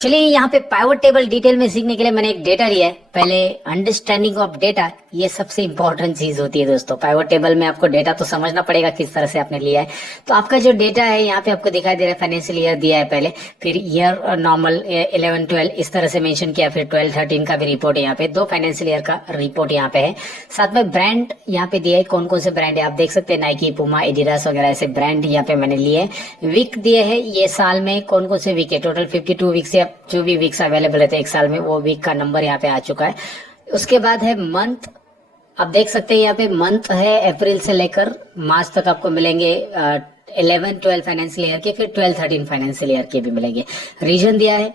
चलिए यहाँ पे पाइवट टेबल डिटेल में सीखने के लिए मैंने एक डेटा लिया है। पहले अंडरस्टैंडिंग ऑफ डेटा, ये सबसे इंपॉर्टेंट चीज होती है दोस्तों। पाइवट टेबल में आपको डेटा तो समझना पड़ेगा किस तरह से आपने लिया है। तो आपका जो डेटा है यहाँ पे आपको दिखाई दे रहा है, फाइनेंशियल ईयर दिया है पहले, फिर ईयर नॉर्मल 11 12 इस तरह से मेंशन किया, फिर 12 13 का भी रिपोर्ट है यहाँ पे, 2 फाइनेंशियल ईयर का रिपोर्ट यहाँ पे है। साथ में ब्रांड यहाँ पे दिया है, कौन कौन से ब्रांड है आप देख सकते हैं, नाइकी, पुमा, एडिडास वगैरह ऐसे ब्रांड यहाँ पे मैंने लिए है। वीक दिए है, ये साल में कौन कौन से वीक है, टोटल 52 वीक से जो भी वीक्स अवेलेबल रहते हैं एक साल में, वो वीक का नंबर यहाँ पे आ चुका है। उसके बाद है मंथ, आप देख सकते हैं यहाँ पे मंथ है अप्रैल से लेकर मार्च तक आपको मिलेंगे 11 12 फाइनेंशियल ईयर के, फिर 12 13 फाइनेंशियल ईयर के भी मिलेंगे। रीजन दिया है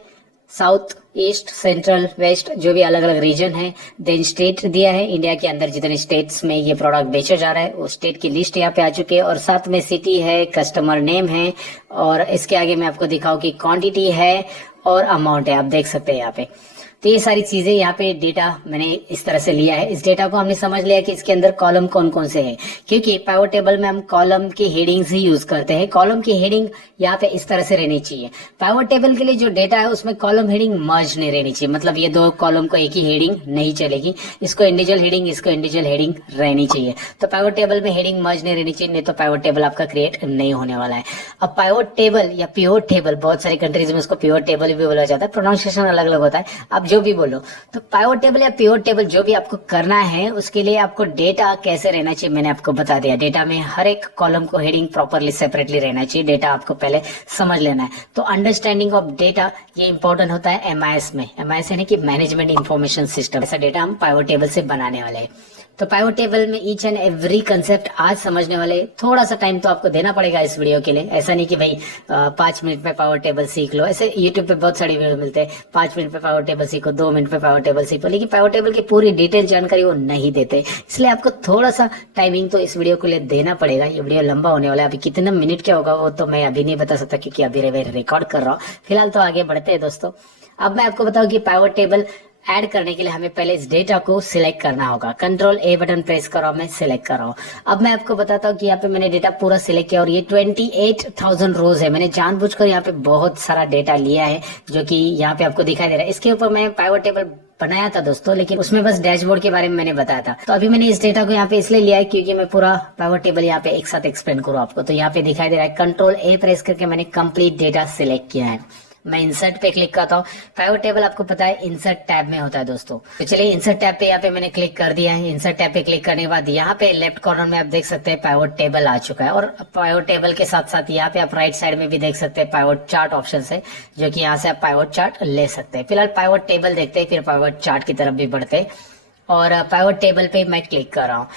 साउथ, ईस्ट, सेंट्रल, वेस्ट, जो भी अलग अलग रीजन है। देन स्टेट दिया है, इंडिया के अंदर जितने स्टेट्स में ये प्रोडक्ट बेचा जा रहा है वो स्टेट की लिस्ट यहाँ पे आ चुकी है, और साथ में सिटी है, कस्टमर नेम है, और इसके आगे मैं आपको दिखाऊं कि क्वांटिटी है और अमाउंट है, आप देख सकते हैं यहाँ पे। तो ये सारी चीजें यहाँ पे डेटा मैंने इस तरह से लिया है। इस डेटा को हमने समझ लिया कि इसके अंदर कॉलम कौन कौन से हैं, क्योंकि पाइवट टेबल में हम कॉलम की हेडिंग्स ही यूज करते हैं। कॉलम की हेडिंग यहाँ पे इस तरह से रहनी चाहिए। पाइवट टेबल के लिए जो डेटा है उसमें कॉलम हेडिंग मर्ज नहीं रहनी चाहिए, मतलब ये दो कॉलम को एक ही हेडिंग नहीं चलेगी, इसको इंडिविजुअल हेडिंग, इसको इंडिविजुअल हेडिंग रहनी चाहिए। तो पाइवट टेबल में हेडिंग मर्ज नहीं रहनी चाहिए, नहीं तो पाइवट टेबल आपका क्रिएट नहीं होने वाला है। अब पाइवट टेबल या पिवट टेबल, बहुत सारी कंट्रीज में उसको पिवट टेबल भी बोला जाता है, प्रोनाउंसिएशन अलग अलग होता है, आप जो भी बोलो। तो पाइवट टेबल या पिवट टेबल जो भी आपको करना है उसके लिए आपको डेटा कैसे रहना चाहिए मैंने आपको बता दिया। डेटा में हर एक कॉलम को हेडिंग प्रॉपरली सेपरेटली रहना चाहिए, डेटा आपको पहले समझ लेना है। तो अंडरस्टैंडिंग ऑफ डेटा ये इंपॉर्टेंट होता है एमआईएस में। एमआईएस यानी कि मैनेजमेंट इंफॉर्मेशन सिस्टम, ऐसा डेटा हम पाइवट टेबल से बनाने वाले हैं। तो पाइवट टेबल में ईच एंड एवरी कंसेप्ट आज समझने वाले। थोड़ा सा टाइम तो आपको देना पड़ेगा इस वीडियो के लिए, ऐसा नहीं कि भाई 5 मिनट में पाइवट टेबल सीख लो। ऐसे यूट्यूब पे बहुत सारी वीडियो मिलते हैं, 5 मिनट में पाइवट टेबल सीखो, 2 मिनट में पाइवट टेबल सीखो, लेकिन पाइवट टेबल की पूरी डिटेल जानकारी वो नहीं देते। इसलिए आपको थोड़ा सा टाइमिंग तो इस वीडियो के लिए देना पड़ेगा। ये वीडियो लंबा होने वाला है, अभी कितना मिनट क्या होगा वो तो मैं अभी नहीं बता सकता, क्योंकि अभी रिकॉर्ड कर रहा हूँ। फिलहाल तो आगे बढ़ते हैं दोस्तों। अब मैं आपको बताऊं कि पाइवट टेबल ऐड करने के लिए हमें पहले इस डेटा को सिलेक्ट करना होगा। कंट्रोल ए बटन प्रेस करो, मैं सिलेक्ट कर रहा हूँ। अब मैं आपको बताता हूँ कि यहाँ पे मैंने डेटा पूरा सिलेक्ट किया, और ये 28,000 रोज है। मैंने जानबूझकर यहाँ पे बहुत सारा डेटा लिया है जो कि यहाँ पे आपको दिखाई दे रहा है। इसके ऊपर मैं पाइवट टेबल बनाया था दोस्तों, लेकिन उसमें बस डैशबोर्ड के बारे में मैंने बताया था। तो अभी मैंने इस डेटा को यहाँ पे इसलिए लिया है क्योंकि मैं पूरा पाइवट टेबल यहाँ पे एक साथ एक्सप्लेन करूँ आपको। तो यहाँ पे दिखाई दे रहा है, कंट्रोल ए प्रेस करके मैंने कंप्लीट डेटा सिलेक्ट किया है। मैं इंसर्ट पे क्लिक करता हूँ। पाइवट टेबल आपको पता है इंसर्ट टैब में होता है दोस्तों। तो चलिए इंसर्ट टैब पे यहाँ पे मैंने क्लिक कर दिया है। इंसर्ट टैब पे क्लिक करने के बाद यहाँ पे लेफ्ट कॉर्नर में आप देख सकते हैं पाइवट टेबल आ चुका है, और पाइवट टेबल के साथ साथ यहाँ पे आप राइट साइड में भी देख सकते हैं पाइवट चार्ट ऑप्शन है, जो कि यहाँ से आप पाइवट चार्ट ले सकते हैं। फिलहाल पाइवट टेबल देखते हैं, फिर पाइवट चार्ट की तरफ भी बढ़ते हैं। और पाइवट टेबल पे मैं क्लिक कर रहा हूँ।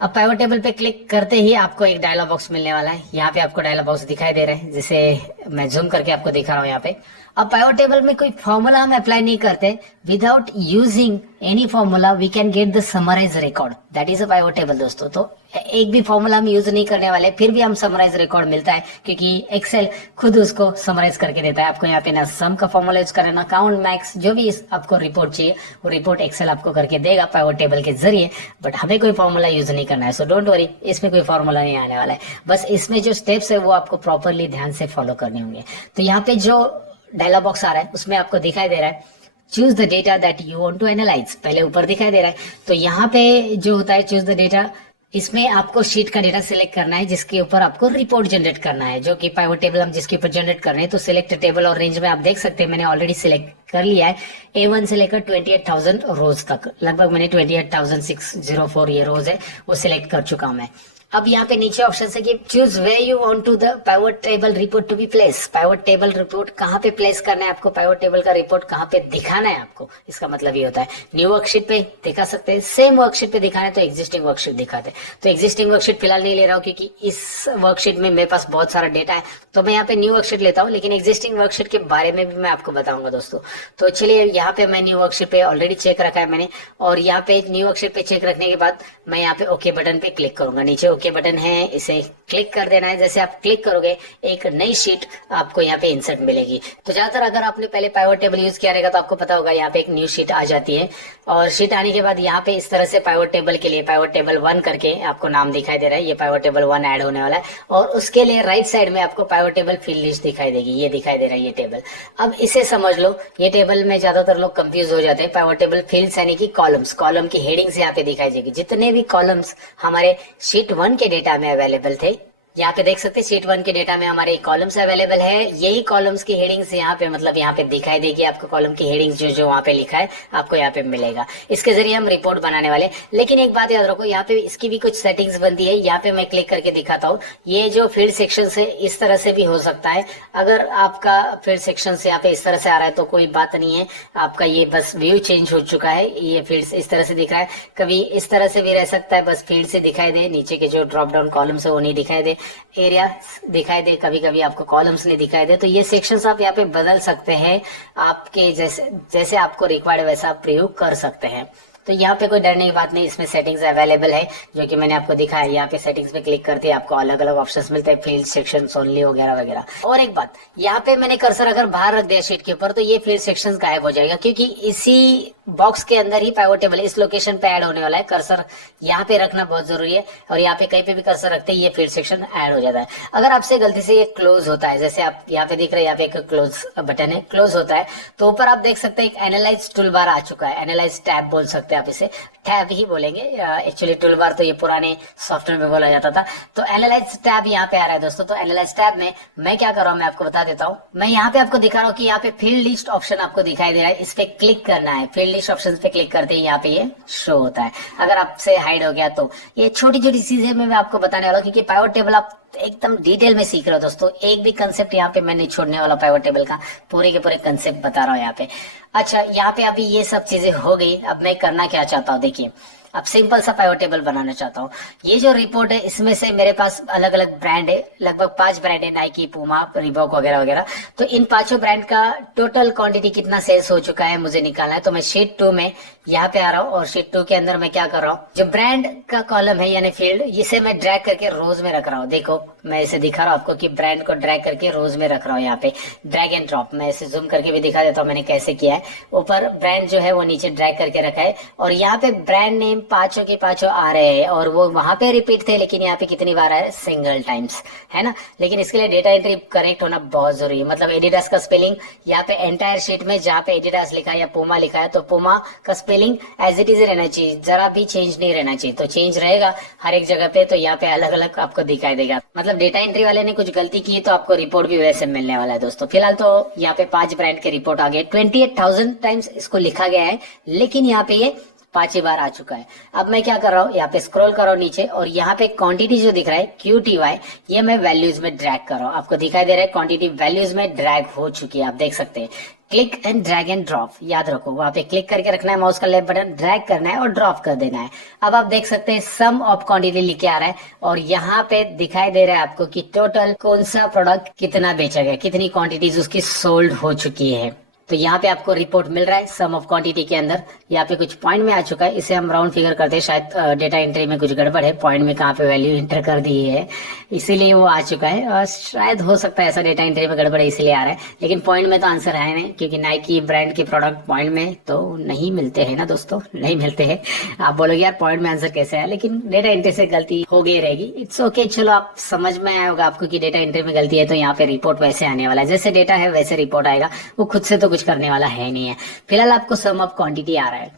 अब पाइवट टेबल पे क्लिक करते ही आपको एक डायलॉग बॉक्स मिलने वाला है। यहाँ पे आपको डायलॉग बॉक्स दिखाई दे रहा है, जिसे मैं जूम करके आपको दिखा रहा हूँ यहाँ पे। अब पाइवट टेबल में कोई फॉर्मूला हम अप्लाई नहीं करते। Without using any formula we can get the summarise record, that is a pivot table दोस्तों। तो एक भी फॉर्मूला हम यूज नहीं करने वाले, फिर भी हम समराइज रिकॉर्ड मिलता है, क्योंकि एक्सेल खुद उसको समराइज करके देता है। आपको यहाँ पे ना सम का फॉर्मूला यूज करना, काउंट, मैक्स, जो भी आपको रिपोर्ट चाहिए वो रिपोर्ट एक्सेल आपको करके देगा पाइवट टेबल के जरिए। बट हमें कोई फॉर्मूला यूज नहीं करना है, सो डोंट वरी, इसमें कोई फॉर्मूला नहीं आने वाला है। बस इसमें जो स्टेप्स है वो आपको प्रॉपरली ध्यान से फॉलो करने होंगे। तो यहाँ पे जो डायलॉग बॉक्स आ रहा है उसमें आपको दिखाई दे रहा है choose the data that you want to analyse, पहले ऊपर दिखाई दे रहा है। तो यहाँ पे जो होता है चूज द डेटा, इसमें आपको शीट का डेटा सिलेक्ट करना है जिसके ऊपर आपको रिपोर्ट जनरेट करना है, जो कि पाइवट टेबल हम जिसके ऊपर जनरेट कर रहे हैं। तो सिलेक्ट टेबल और रेंज में आप देख सकते हैं मैंने ऑलरेडी सिलेक्ट कर लिया है A1 से लेकर 28,000 रोज तक। लगभग मैंने 28,604 ये रोज है वो सिलेक्ट कर चुका हूं मैं। अब यहाँ पे नीचे ऑप्शन है कि choose way you want to the pivot table report to be place. Pivot table report कहाँ पे प्लेस करना है आपको, पाइवट टेबल का रिपोर्ट कहाँ पे दिखाना है आपको, इसका मतलब ये होता है। न्यू वर्कशीट पे दिखा सकते हैं, सेम वर्कशीट पे दिखाना है तो एग्जिस्टिंग वर्कशीट दिखाते हैं। तो एग्जिस्टिंग वर्कशीट फिलहाल नहीं ले रहा हूँ क्योंकि इस वर्कशीट में मेरे पास बहुत सारा डेटा है, तो मैं यहाँ पे न्यू वर्कशीट लेता हूँ, लेकिन एग्जिस्टिंग वर्कशीट के बारे में भी मैं आपको बताऊंगा दोस्तों। तो चलिए यहाँ पे मैं न्यू वर्कशीट पे ऑलरेडी चेक रखा है मैंने, और यहाँ पे न्यू वर्कशीट पे चेक रखने के बाद मैं यहाँ पे ओके बटन पे क्लिक करूंगा। नीचे ओके बटन है, इसे क्लिक कर देना है। जैसे आप क्लिक करोगे एक नई शीट आपको यहाँ पे इंसर्ट मिलेगी। तो ज्यादातर अगर आपने पहले पाइवट टेबल यूज किया रहेगा तो आपको पता होगा यहाँ पे एक न्यू शीट आ जाती है, और शीट आने के बाद यहाँ पे इस तरह से पाइवट टेबल के लिए पाइवट टेबल 1 करके आपको नाम दिखाई दे रहा है, ये पाइवट टेबल 1 ऐड होने वाला है। और उसके लिए राइट साइड में आपको पाइवट टेबल फील्ड लिस्ट दिखाई देगी, ये दिखाई दे रहा है ये टेबल। अब इसे समझ लो, ये टेबल में ज्यादातर लोग कंफ्यूज हो जाते हैं। पाइवट टेबल फील्ड्स यानी कि कॉलम्स, कॉलम की हेडिंग्स यहाँ पे दिखाई देगी। जितने भी कॉलम्स हमारे शीट 1 के डेटा में अवेलेबल थे, यहाँ पे देख सकते हैं शीट 1 के डेटा में हमारे कॉलम्स अवेलेबल है। यही कॉलम्स की हेडिंग्स यहाँ पे मतलब यहाँ पे दिखाई देगी आपको। कॉलम की हेडिंग्स जो जो वहाँ पे लिखा है आपको यहाँ पे मिलेगा। इसके जरिए हम रिपोर्ट बनाने वाले। लेकिन एक बात याद रखो, यहाँ पे इसकी भी कुछ सेटिंग्स बनती है। यहाँ पे मैं क्लिक करके दिखाता हूँ। ये जो फील्ड सेक्शन है इस तरह से भी हो सकता है। अगर आपका फील्ड सेक्शन यहाँ पे इस तरह से आ रहा है तो कोई बात नहीं है, आपका ये बस व्यू चेंज हो चुका है। ये फील्ड इस तरह से दिख रहा है, कभी इस तरह से भी रह सकता है, बस फील्ड से दिखाई दे, नीचे के जो ड्रॉप डाउन कॉलम्स है वो नहीं दिखाई दे, एरिया दिखाई दे, कभी कभी आपको कॉलम्स नहीं दिखाई दे। तो ये सेक्शंस आप यहाँ पे बदल सकते हैं, आपके जैसे जैसे आपको रिक्वायर्ड वैसा आप प्रयोग कर सकते हैं। तो यहाँ पे कोई डरने की बात नहीं, इसमें सेटिंग्स अवेलेबल है जो कि मैंने आपको दिखाया। यहाँ पे सेटिंग्स पे क्लिक करते हैं आपको अलग अलग ऑप्शंस मिलते हैं, फील्ड सेक्शंस ओनली वगैरह वगैरह। और एक बात, यहाँ पे मैंने कर्सर अगर बाहर रख दिया शीट के ऊपर तो ये फील्ड सेक्शंस गायब हो जाएगा, क्योंकि इसी बॉक्स के अंदर ही पाइवट टेबल इस लोकेशन पे ऐड होने वाला है। कर्सर यहाँ पे रखना बहुत जरूरी है, और यहाँ पे कहीं पे भी कर्सर रखते ही ये फील्ड सेक्शन ऐड हो जाता है। अगर आपसे गलती से ये क्लोज होता है, जैसे आप यहाँ पे दिख रहे हैं, यहाँ पे एक क्लोज बटन है, क्लोज होता है तो ऊपर आप देख सकते हैं एक एनालाइज टूल बार आ चुका है। एनालाइज टैब बोल सकते हैं आप इसे, टैब ही बोलेंगे एक्चुअली, टूल बार तो ये पुराने सॉफ्टवेयर में बोला जाता था। तो एनालाइज टैब यहाँ पे आ रहा है दोस्तों। तो एनालाइज टैब में मैं क्या कर रहा हूँ मैं आपको बता देता हूँ। मैं यहाँ पे आपको दिखा रहा हूँ कि यहाँ पे फील्ड लिस्ट ऑप्शन आपको दिखाई दे रहा है, इस पे क्लिक करना है। फील्ड लिस्ट ऑप्शन पे क्लिक करते ही यहाँ पे ये शो होता है। अगर आपसे हाइड हो गया तो ये छोटी छोटी चीजें मैं आपको बताने वाला हूँ, क्योंकि पाइवट टेबल आप एकदम डिटेल में सीख रहे हो दोस्तों। एक भी कंसेप्ट यहाँ पे मैं नहीं छोड़ने वाला, पाइवट टेबल का पूरे के पूरे कंसेप्ट बता रहा हूँ यहाँ पे। अच्छा, यहाँ पे अभी ये सब चीजें हो गई। अब मैं करना क्या चाहता हूँ, देखिए अब सिंपल सा पाइवट टेबल बनाना चाहता हूँ। ये जो रिपोर्ट है इसमें से मेरे पास अलग अलग ब्रांड है, लगभग 5 ब्रांड है, नाइकी, पूमा, रिबॉक वगैरह वगैरह। तो इन 5 ब्रांड का टोटल क्वांटिटी कितना सेल्स हो चुका है मुझे निकालना है। तो मैं शीट 2 में यहाँ पे आ रहा हूँ, और शीट 2 के अंदर मैं क्या कर रहा हूँ, जो ब्रांड का कॉलम है यानी फील्ड, इसे मैं ड्रैग करके रोज में रख रहा हूँ। देखो मैं इसे दिखा रहा हूँ आपको कि ब्रांड को ड्रैग करके रोज में रख रहा हूँ। यहाँ पे ड्रैग एंड ड्रॉप, मैं इसे जूम करके भी दिखा देता हूँ मैंने कैसे किया है। ऊपर ब्रांड जो है वो नीचे ड्रैग करके रखा है, और यहाँ पे ब्रांड नेम 5 के 5 आ रहे हैं, और वो वहां पे रिपीट थे, लेकिन यहाँ पे कितनी बार आया, सिंगल टाइम्स, है ना। लेकिन इसके लिए डेटा एंट्री करेक्ट होना बहुत जरूरी है। मतलब एडिडास का स्पेलिंग यहाँ पे एंटायर शीट में जहाँ पे एडिडास लिखा है या पूमा लिखा है, तो पूमा का स्पेलिंग एज इट इज रहना चाहिए, जरा भी चेंज नहीं रहना चाहिए। तो चेंज रहेगा हर एक जगह पे, तो यहाँ पे अलग अलग आपको दिखाई देगा। मतलब डेटा एंट्री वाले ने कुछ गलती की तो आपको रिपोर्ट भी वैसे मिलने वाला है दोस्तों। फिलहाल तो यहाँ पे 5 ब्रांड के रिपोर्ट आ गए, 28,000 टाइम्स इसको लिखा गया है, लेकिन यहाँ पे ये 5 बार आ चुका है। अब मैं क्या कर रहा हूँ, यहाँ पे स्क्रॉल कर रहा हूँ नीचे, और यहाँ पे क्वांटिटी जो दिख रहा है QTY, ये मैं वैल्यूज में ड्रैग कर रहा हूँ। आपको दिखाई दे रहा है क्वांटिटी वैल्यूज में ड्रैग हो चुकी है, आप देख सकते हैं। Click and drag and drop, याद रखो वहां पे क्लिक करके रखना है, माउस का लेफ्ट बटन ड्रैग करना है और ड्रॉप कर देना है। अब आप देख सकते हैं सम ऑफ क्वांटिटी लिख के आ रहा है, और यहाँ पे दिखाई दे रहा है आपको कि टोटल कौन सा प्रोडक्ट कितना बेचा गया, कितनी क्वांटिटीज उसकी सोल्ड हो चुकी है। तो यहाँ पे आपको रिपोर्ट मिल रहा है सम ऑफ क्वांटिटी के अंदर। यहाँ पे कुछ पॉइंट में आ चुका है, इसे हम राउंड फिगर करते हैं, शायद डेटा एंट्री में कुछ गड़बड़ है, पॉइंट में कहाँ पे वैल्यू एंटर कर दी है इसीलिए वो आ चुका है। और शायद हो सकता है ऐसा डेटा एंट्री में गड़बड़ है इसलिए आ रहा है, लेकिन पॉइंट में तो आंसर है नहीं, क्योंकि नाइकी ब्रांड के प्रोडक्ट पॉइंट में तो नहीं मिलते हैं ना दोस्तों, नहीं मिलते हैं। आप बोलोगे यार पॉइंट में आंसर कैसे है, लेकिन डेटा एंट्री से गलती हो गई रहेगी, इट्स ओके। चलो आप समझ में आया होगा आपको कि डेटा एंट्री में गलती है, तो यहाँ पे रिपोर्ट वैसे आने वाला है, जैसे डेटा है वैसे रिपोर्ट आएगा, वो खुद से तो कुछ करने वाला है नहीं है। फिलहाल आपको सम ऑफ क्वांटिटी आ रहा है।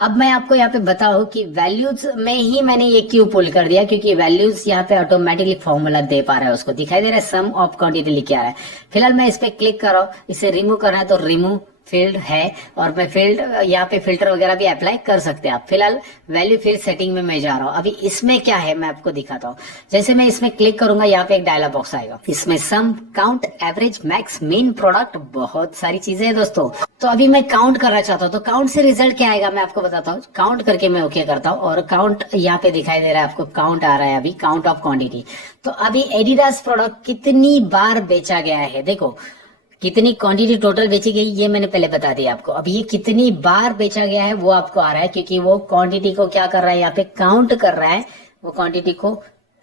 अब मैं आपको यहाँ पे बताऊं कि वैल्यूज में ही मैंने ये क्यों पुल कर दिया, क्योंकि वैल्यूज यहाँ पे ऑटोमेटिकली फॉर्मूला दे पा रहा है, उसको दिखाई दे रहा है सम ऑफ क्वांटिटी लिखे आ रहा है। फिलहाल मैं इस पे क्लिक कर रहा हूँ, इसे रिमूव करना है तो रिमूव फील्ड है, और मैं फील्ड यहाँ पे फिल्टर वगैरह भी अप्लाई कर सकते हैं आप। फिलहाल वैल्यू फील्ड सेटिंग में मैं जा रहा हूँ। अभी इसमें क्या है मैं आपको दिखाता हूँ। जैसे मैं इसमें क्लिक करूंगा, यहाँ पे एक डायलॉग बॉक्स आएगा, इसमें sum, count, average, max, mean, product, बहुत सारी चीजें हैं दोस्तों। तो अभी मैं काउंट करना चाहता हूँ, तो काउंट से रिजल्ट क्या आएगा मैं आपको बताता हूँ। काउंट करके मैं ओके करता हूँ, और काउंट यहाँ पे दिखाई दे रहा है आपको, काउंट आ रहा है अभी, काउंट ऑफ क्वांटिटी। तो अभी एडिडास प्रोडक्ट कितनी बार बेचा गया है, देखो कितनी क्वांटिटी टोटल बेची गई ये मैंने पहले बता दिया आपको। अब ये कितनी बार बेचा गया है वो आपको आ रहा है, क्योंकि वो क्वांटिटी को क्या कर रहा है, यहाँ पे काउंट कर रहा है, वो क्वांटिटी को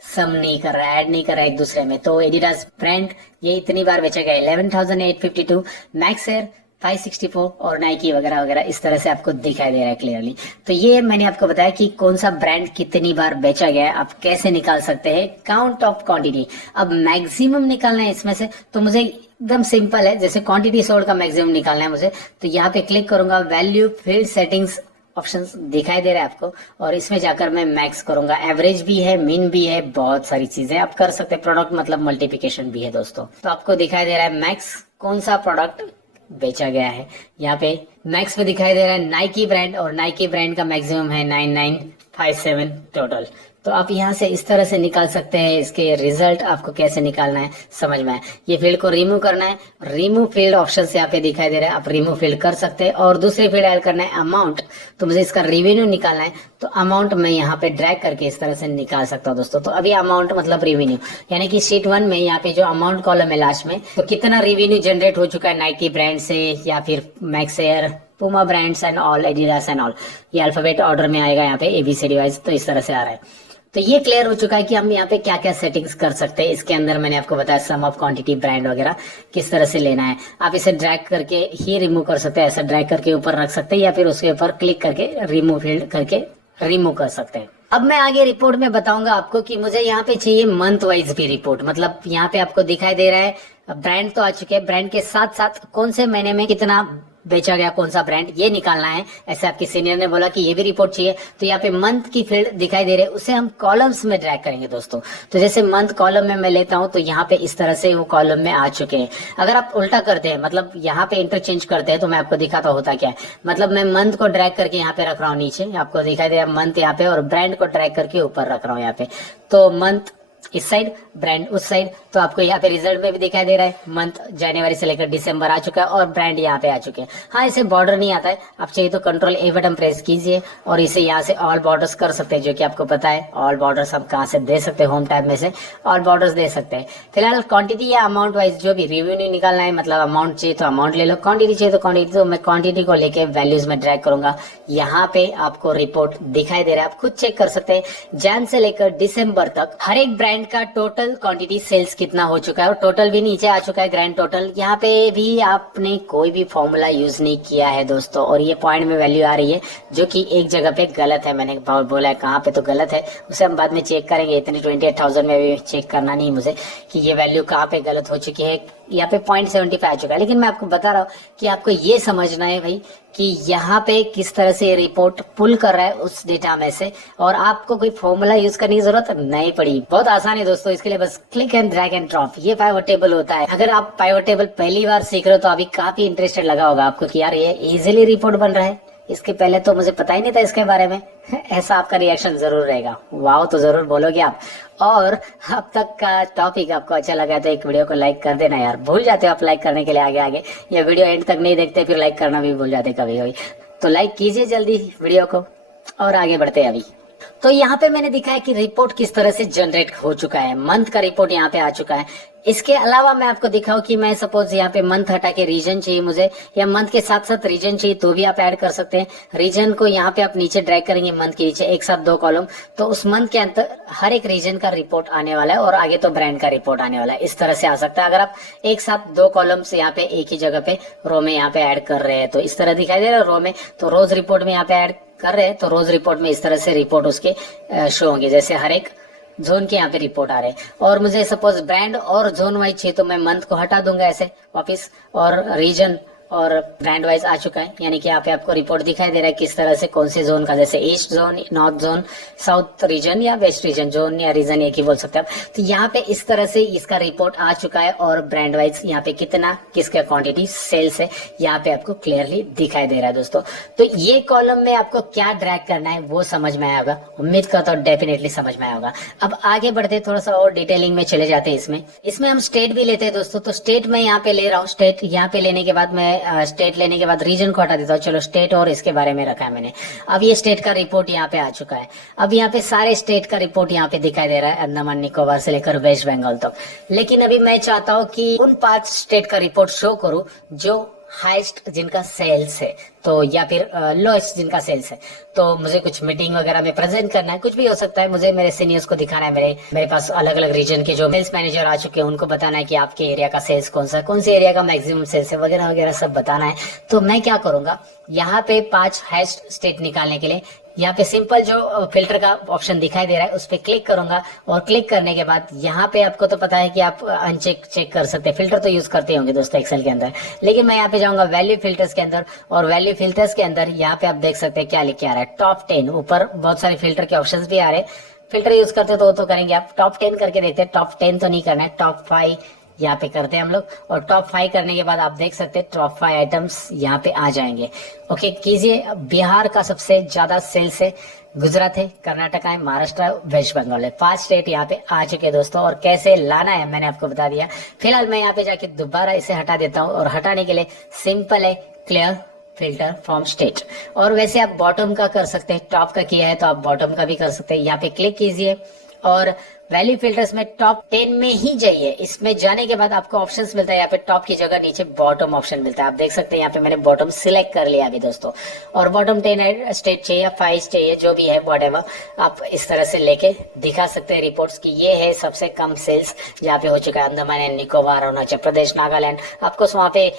सम नहीं कर रहा है, ऐड नहीं कर रहा है एक दूसरे में। तो एडिडास ब्रांड ये इतनी बार बेचा गया 11,852, मैक्स एयर 564 और नाइकी वगैरह वगैरह इस तरह से आपको दिखाई दे रहा है क्लियरली। तो ये मैंने आपको बताया कि कौन सा ब्रांड कितनी बार बेचा गया है, आप कैसे निकाल सकते हैं काउंट ऑफ क्वांटिटी। अब मैक्सिमम निकालना है इसमें से, तो मुझे एकदम सिंपल है, जैसे क्वांटिटी सोल्ड का मैक्सिमम निकालना है मुझे, तो यहाँ पे क्लिक करूंगा, वैल्यू फील्ड सेटिंग्स ऑप्शंस दिखाई दे रहा है आपको, और इसमें जाकर मैं मैक्स करूंगा। एवरेज भी है, मीन भी है, बहुत सारी चीजें आप कर सकते हैं। प्रोडक्ट मतलब मल्टीप्लिकेशन भी है दोस्तों। तो आपको दिखाई दे रहा है मैक्स कौन सा प्रोडक्ट बेचा गया है। यहाँ पे मैक्स पे दिखाई दे रहा है नाइकी ब्रांड, और नाइकी ब्रांड का मैक्सिमम है 9957 टोटल। तो आप यहाँ से इस तरह से निकाल सकते हैं। इसके रिजल्ट आपको कैसे निकालना है समझ में आए। ये फील्ड को रिमूव करना है, रिमूव फील्ड ऑप्शन से यहाँ पे दिखाई दे रहा है, आप रिमूव फील्ड कर सकते हैं। और दूसरी फील्ड ऐड करना है अमाउंट, तो मुझे इसका रेवेन्यू निकालना है, तो अमाउंट मैं यहाँ पे ड्रैग करके इस तरह से निकाल सकता हूँ दोस्तों। तो अभी अमाउंट मतलब रेवेन्यू, यानी कि शीट 1 में यहाँ पे जो अमाउंट कॉलम है लास्ट में, तो कितना रेवेन्यू जनरेट हो चुका है नाइकी ब्रांड से या फिर मैक्स एयर, पुमा brands and all, Adidas and all. ये अल्फाबेट ऑर्डर में आएगा यहाँ पे एबीसीडी वाइज, तो इस तरह से आ रहा है। तो ये क्लियर हो चुका है कि हम यहाँ पे क्या क्या सेटिंग्स कर सकते हैं। इसके अंदर मैंने आपको बताया सम ऑफ क्वांटिटी, ब्रांड वगैरह किस तरह से लेना है। आप इसे ड्रैग करके ही रिमूव कर सकते हैं, ऐसा ड्रैग करके ऊपर रख सकते हैं, या फिर उसके ऊपर क्लिक करके रिमूव फील्ड करके रिमूव कर सकते हैं। अब मैं आगे रिपोर्ट में बताऊंगा आपको कि मुझे यहाँ पे चाहिए मंथ वाइज भी रिपोर्ट। मतलब यहाँ पे आपको दिखाई दे रहा है ब्रांड तो आ चुके हैं, ब्रांड के साथ साथ कौन से महीने में कितना बेचा गया, कौन सा ब्रांड, ये निकालना है। ऐसे आपके सीनियर ने बोला कि ये भी रिपोर्ट चाहिए, तो यहाँ पे मंथ की फील्ड दिखाई दे रही है, उसे हम कॉलम्स में ड्रैग करेंगे दोस्तों। तो जैसे मंथ कॉलम में मैं लेता हूँ, तो यहाँ पे इस तरह से वो कॉलम में आ चुके हैं। अगर आप उल्टा करते हैं, मतलब यहाँ पे इंटरचेंज करते हैं, तो मैं आपको दिखाता होता क्या है। मतलब मैं मंथ को ड्रैग करके यहाँ पे रख रहा हूँ नीचे, आपको दिखाई दे रहा है मंथ यहाँ पे, और ब्रांड को ड्रैग करके ऊपर रख रहा हूँ यहाँ पे। तो मंथ इस साइड, ब्रांड उस साइड, तो आपको यहाँ पे रिजल्ट में भी दिखाई दे रहा है मंथ जनवरी से लेकर दिसंबर आ चुका है, और ब्रांड यहाँ पे आ चुके हैं। हाँ, इसे बॉर्डर नहीं आता है, आप चाहिए तो कंट्रोल ए बटन प्रेस कीजिए और इसे यहाँ से ऑल बॉर्डर्स कर सकते हैं, जो कि आपको पता है ऑल बॉर्डर्स हम कहाँ से दे सकते हैं, होम टैब में से ऑल बॉर्डर्स दे सकते हैं। फिलहाल क्वांटिटी या अमाउंट वाइज जो भी रेवेन्यू निकालना है, मतलब अमाउंट चाहिए तो अमाउंट ले लो, क्वांटिटी चाहिए तो क्वांटिटी, तो मैं क्वांटिटी को लेके वैल्यूज में ड्रैग करूंगा। यहाँ पे आपको रिपोर्ट दिखाई दे रहा है, आप खुद चेक कर सकते हैं। जैन से लेकर दिसंबर तक हर एक ब्रांड का टोटल क्वांटिटी सेल्स कितना हो चुका है, और टोटल भी नीचे आ चुका है, ग्रैंड टोटल। यहाँ पे भी आपने कोई भी फॉर्मूला यूज नहीं किया है दोस्तों, और ये पॉइंट में वैल्यू आ रही है, जो कि एक जगह पे गलत है। मैंने बोला है कहाँ पे तो गलत है, उसे हम बाद में चेक करेंगे। इतनी 28,000 में भी चेक करना नहीं मुझे कि ये वैल्यू कहाँ पे गलत हो चुकी है। यहाँ पे 0.75 आ चुका है, लेकिन मैं आपको बता रहा हूँ कि आपको ये समझना है भाई कि यहाँ पे किस तरह से रिपोर्ट पुल कर रहा है उस डेटा में से, और आपको कोई फॉर्मूला यूज करने की जरूरत नहीं पड़ी। बहुत आसान है दोस्तों, इसके लिए बस click and drag and drop, ये पाइवट टेबल होता है। अगर आप पाइवट टेबल पहली बार सीख रहे हो तो अभी काफी इंटरेस्टेड लगा होगा आपको कि यार ये इजिली रिपोर्ट बन रहा है, इसके पहले तो मुझे पता ही नहीं था इसके बारे में। ऐसा आपका रिएक्शन जरूर रहेगा, वाओ तो जरूर बोलोगे आप। और अब तक का टॉपिक आपको अच्छा लगा तो एक वीडियो को लाइक कर देना यार, भूल जाते हो आप लाइक करने के लिए आगे आगे, ये वीडियो एंड तक नहीं देखते फिर लाइक करना भी भूल जाते कभी कभी। तो लाइक कीजिए जल्दी वीडियो को, और आगे बढ़ते हैं अभी। तो यहाँ पे मैंने दिखाया कि रिपोर्ट किस तरह से जनरेट हो चुका है, मंथ का रिपोर्ट यहाँ पे आ चुका है। इसके अलावा मैं आपको दिखाऊं कि मैं सपोज यहाँ पे मंथ हटा के रीजन चाहिए मुझे, या मंथ के साथ साथ रीजन चाहिए, तो भी आप ऐड कर सकते हैं। रीजन को यहाँ पे आप नीचे ड्रैग करेंगे, मंथ के नीचे एक साथ 2 कॉलम, तो उस मंथ के अंदर हर एक रीजन का रिपोर्ट आने वाला है, और आगे तो ब्रांड का रिपोर्ट आने वाला है। इस तरह से आ सकता है। अगर आप एक साथ 2 कॉलम्स यहाँ पे एक ही जगह पे रो में यहाँ पे ऐड कर रहे हैं, तो इस तरह दिखाई दे रहा है रो में, तो रोज रिपोर्ट में यहाँ पे ऐड कर रहे हैं, तो रोज रिपोर्ट में इस तरह से रिपोर्ट उसके शो होंगे, जैसे हर एक जोन के यहाँ पे रिपोर्ट आ रहे हैं। और मुझे सपोज ब्रांड और जोन वाइज चाहिए, तो मैं मंथ को हटा दूंगा ऐसे वापिस, और रीजन और ब्रांड वाइज आ चुका है। यानी कि यहाँ पे आपको रिपोर्ट दिखाई दे रहा है किस तरह से कौन से जोन का, जैसे east zone, north zone, south region या वेस्ट रीजन, जोन या रीजन एक ही बोल सकते हैं आप। तो यहाँ पे इस तरह से इसका रिपोर्ट आ चुका है, और ब्रांड वाइज यहाँ पे कितना किसका क्वांटिटी सेल्स है यहाँ पे आपको क्लियरली दिखाई दे रहा है दोस्तों। तो ये कॉलम में आपको क्या ड्रैग करना है वो समझ में आया होगा, उम्मीद करता हूँ डेफिनेटली समझ में आया होगा। अब आगे बढ़ते थोड़ा सा और डिटेलिंग में चले जाते हैं। इसमें हम स्टेट भी लेते हैं दोस्तों। तो स्टेट में यहाँ पे ले रहा हूँ, स्टेट यहाँ पे लेने के बाद मैं स्टेट लेने के बाद रीजन को हटा देता हूँ। चलो स्टेट और इसके बारे में रखा है मैंने। अब ये स्टेट का रिपोर्ट यहाँ पे आ चुका है। अब यहाँ पे सारे स्टेट का रिपोर्ट यहाँ पे दिखाई दे रहा है, अंडमान निकोबार से लेकर वेस्ट बंगाल तक। लेकिन अभी मैं चाहता हूँ कि उन 5 स्टेट का रिपोर्ट शो करूँ जो हाईएस्ट जिनका सेल्स है, तो या फिर लोएस्ट जिनका सेल्स है, तो मुझे कुछ मीटिंग वगैरह में प्रेजेंट करना है, कुछ भी हो सकता है, मुझे मेरे सीनियर्स को दिखाना है, मेरे पास अलग अलग रीजन के जो सेल्स मैनेजर आ चुके हैं उनको बताना है कि आपके एरिया का सेल्स कौन सा है, कौन से एरिया का मैक्सिमम सेल्स है, वगैरह वगैरह सब बताना है। तो मैं क्या करूंगा, यहाँ पे 5 हाईएस्ट स्टेट निकालने के लिए यहाँ पे सिंपल जो फिल्टर का ऑप्शन दिखाई दे रहा है उस पर क्लिक करूंगा, और क्लिक करने के बाद यहाँ पे आपको तो पता है कि आप अनचेक चेक कर सकते हैं, फिल्टर तो यूज करते होंगे दोस्तों एक्सेल के अंदर, लेकिन मैं यहाँ पे जाऊंगा वैल्यू फिल्टर्स के अंदर, और वैल्यू फिल्टर्स के अंदर यहाँ पे आप देख सकते हैं क्या लिख के आ रहा है, टॉप 10। ऊपर बहुत सारे फिल्टर के ऑप्शंस भी आ रहे हैं, फिल्टर यूज करते तो वो तो करेंगे, आप टॉप 10 करके देखते हैं, टॉप 10 तो नहीं करना है, टॉप 5 यहाँ पे करते हैं हम लोग, और टॉप 5 करने के बाद आप देख सकते हैं टॉप 5 आइटम्स यहाँ पे आ जाएंगे। ओके कीजिए, बिहार का सबसे ज्यादा सेल्स है, गुजरात है, कर्नाटका है, महाराष्ट्र, वेस्ट बंगाल है, 5 स्टेट यहाँ पे आ चुके हैं दोस्तों। और कैसे लाना है मैंने आपको बता दिया। फिलहाल मैं यहाँ पे जाके दोबारा इसे हटा देता हूँ, और हटाने के लिए सिंपल है, क्लियर फिल्टर फ्रॉम स्टेट। और वैसे आप बॉटम का कर सकते हैं, टॉप का किया है तो आप बॉटम का भी कर सकते हैं। यहाँ पे क्लिक कीजिए और वैल्यू फिल्टर्स में टॉप 10 में ही जाइए। इसमें जाने के बाद आपको ऑप्शंस मिलता है, यहाँ पे टॉप की जगह नीचे बॉटम ऑप्शन मिलता है, आप देख सकते हैं यहाँ पे मैंने बॉटम सिलेक्ट कर लिया अभी दोस्तों। और बॉटम 10 स्टेट चाहिए, 5 चाहिए, जो भी है व्हाटएवर, आप इस तरह से लेके दिखा सकते हैं रिपोर्ट्स की ये है सबसे कम सेल्स जहाँ पे हो चुका है, अंडमान एंड निकोबार, अरुणाचल प्रदेश, नागालैंड। आपको वहाँ पे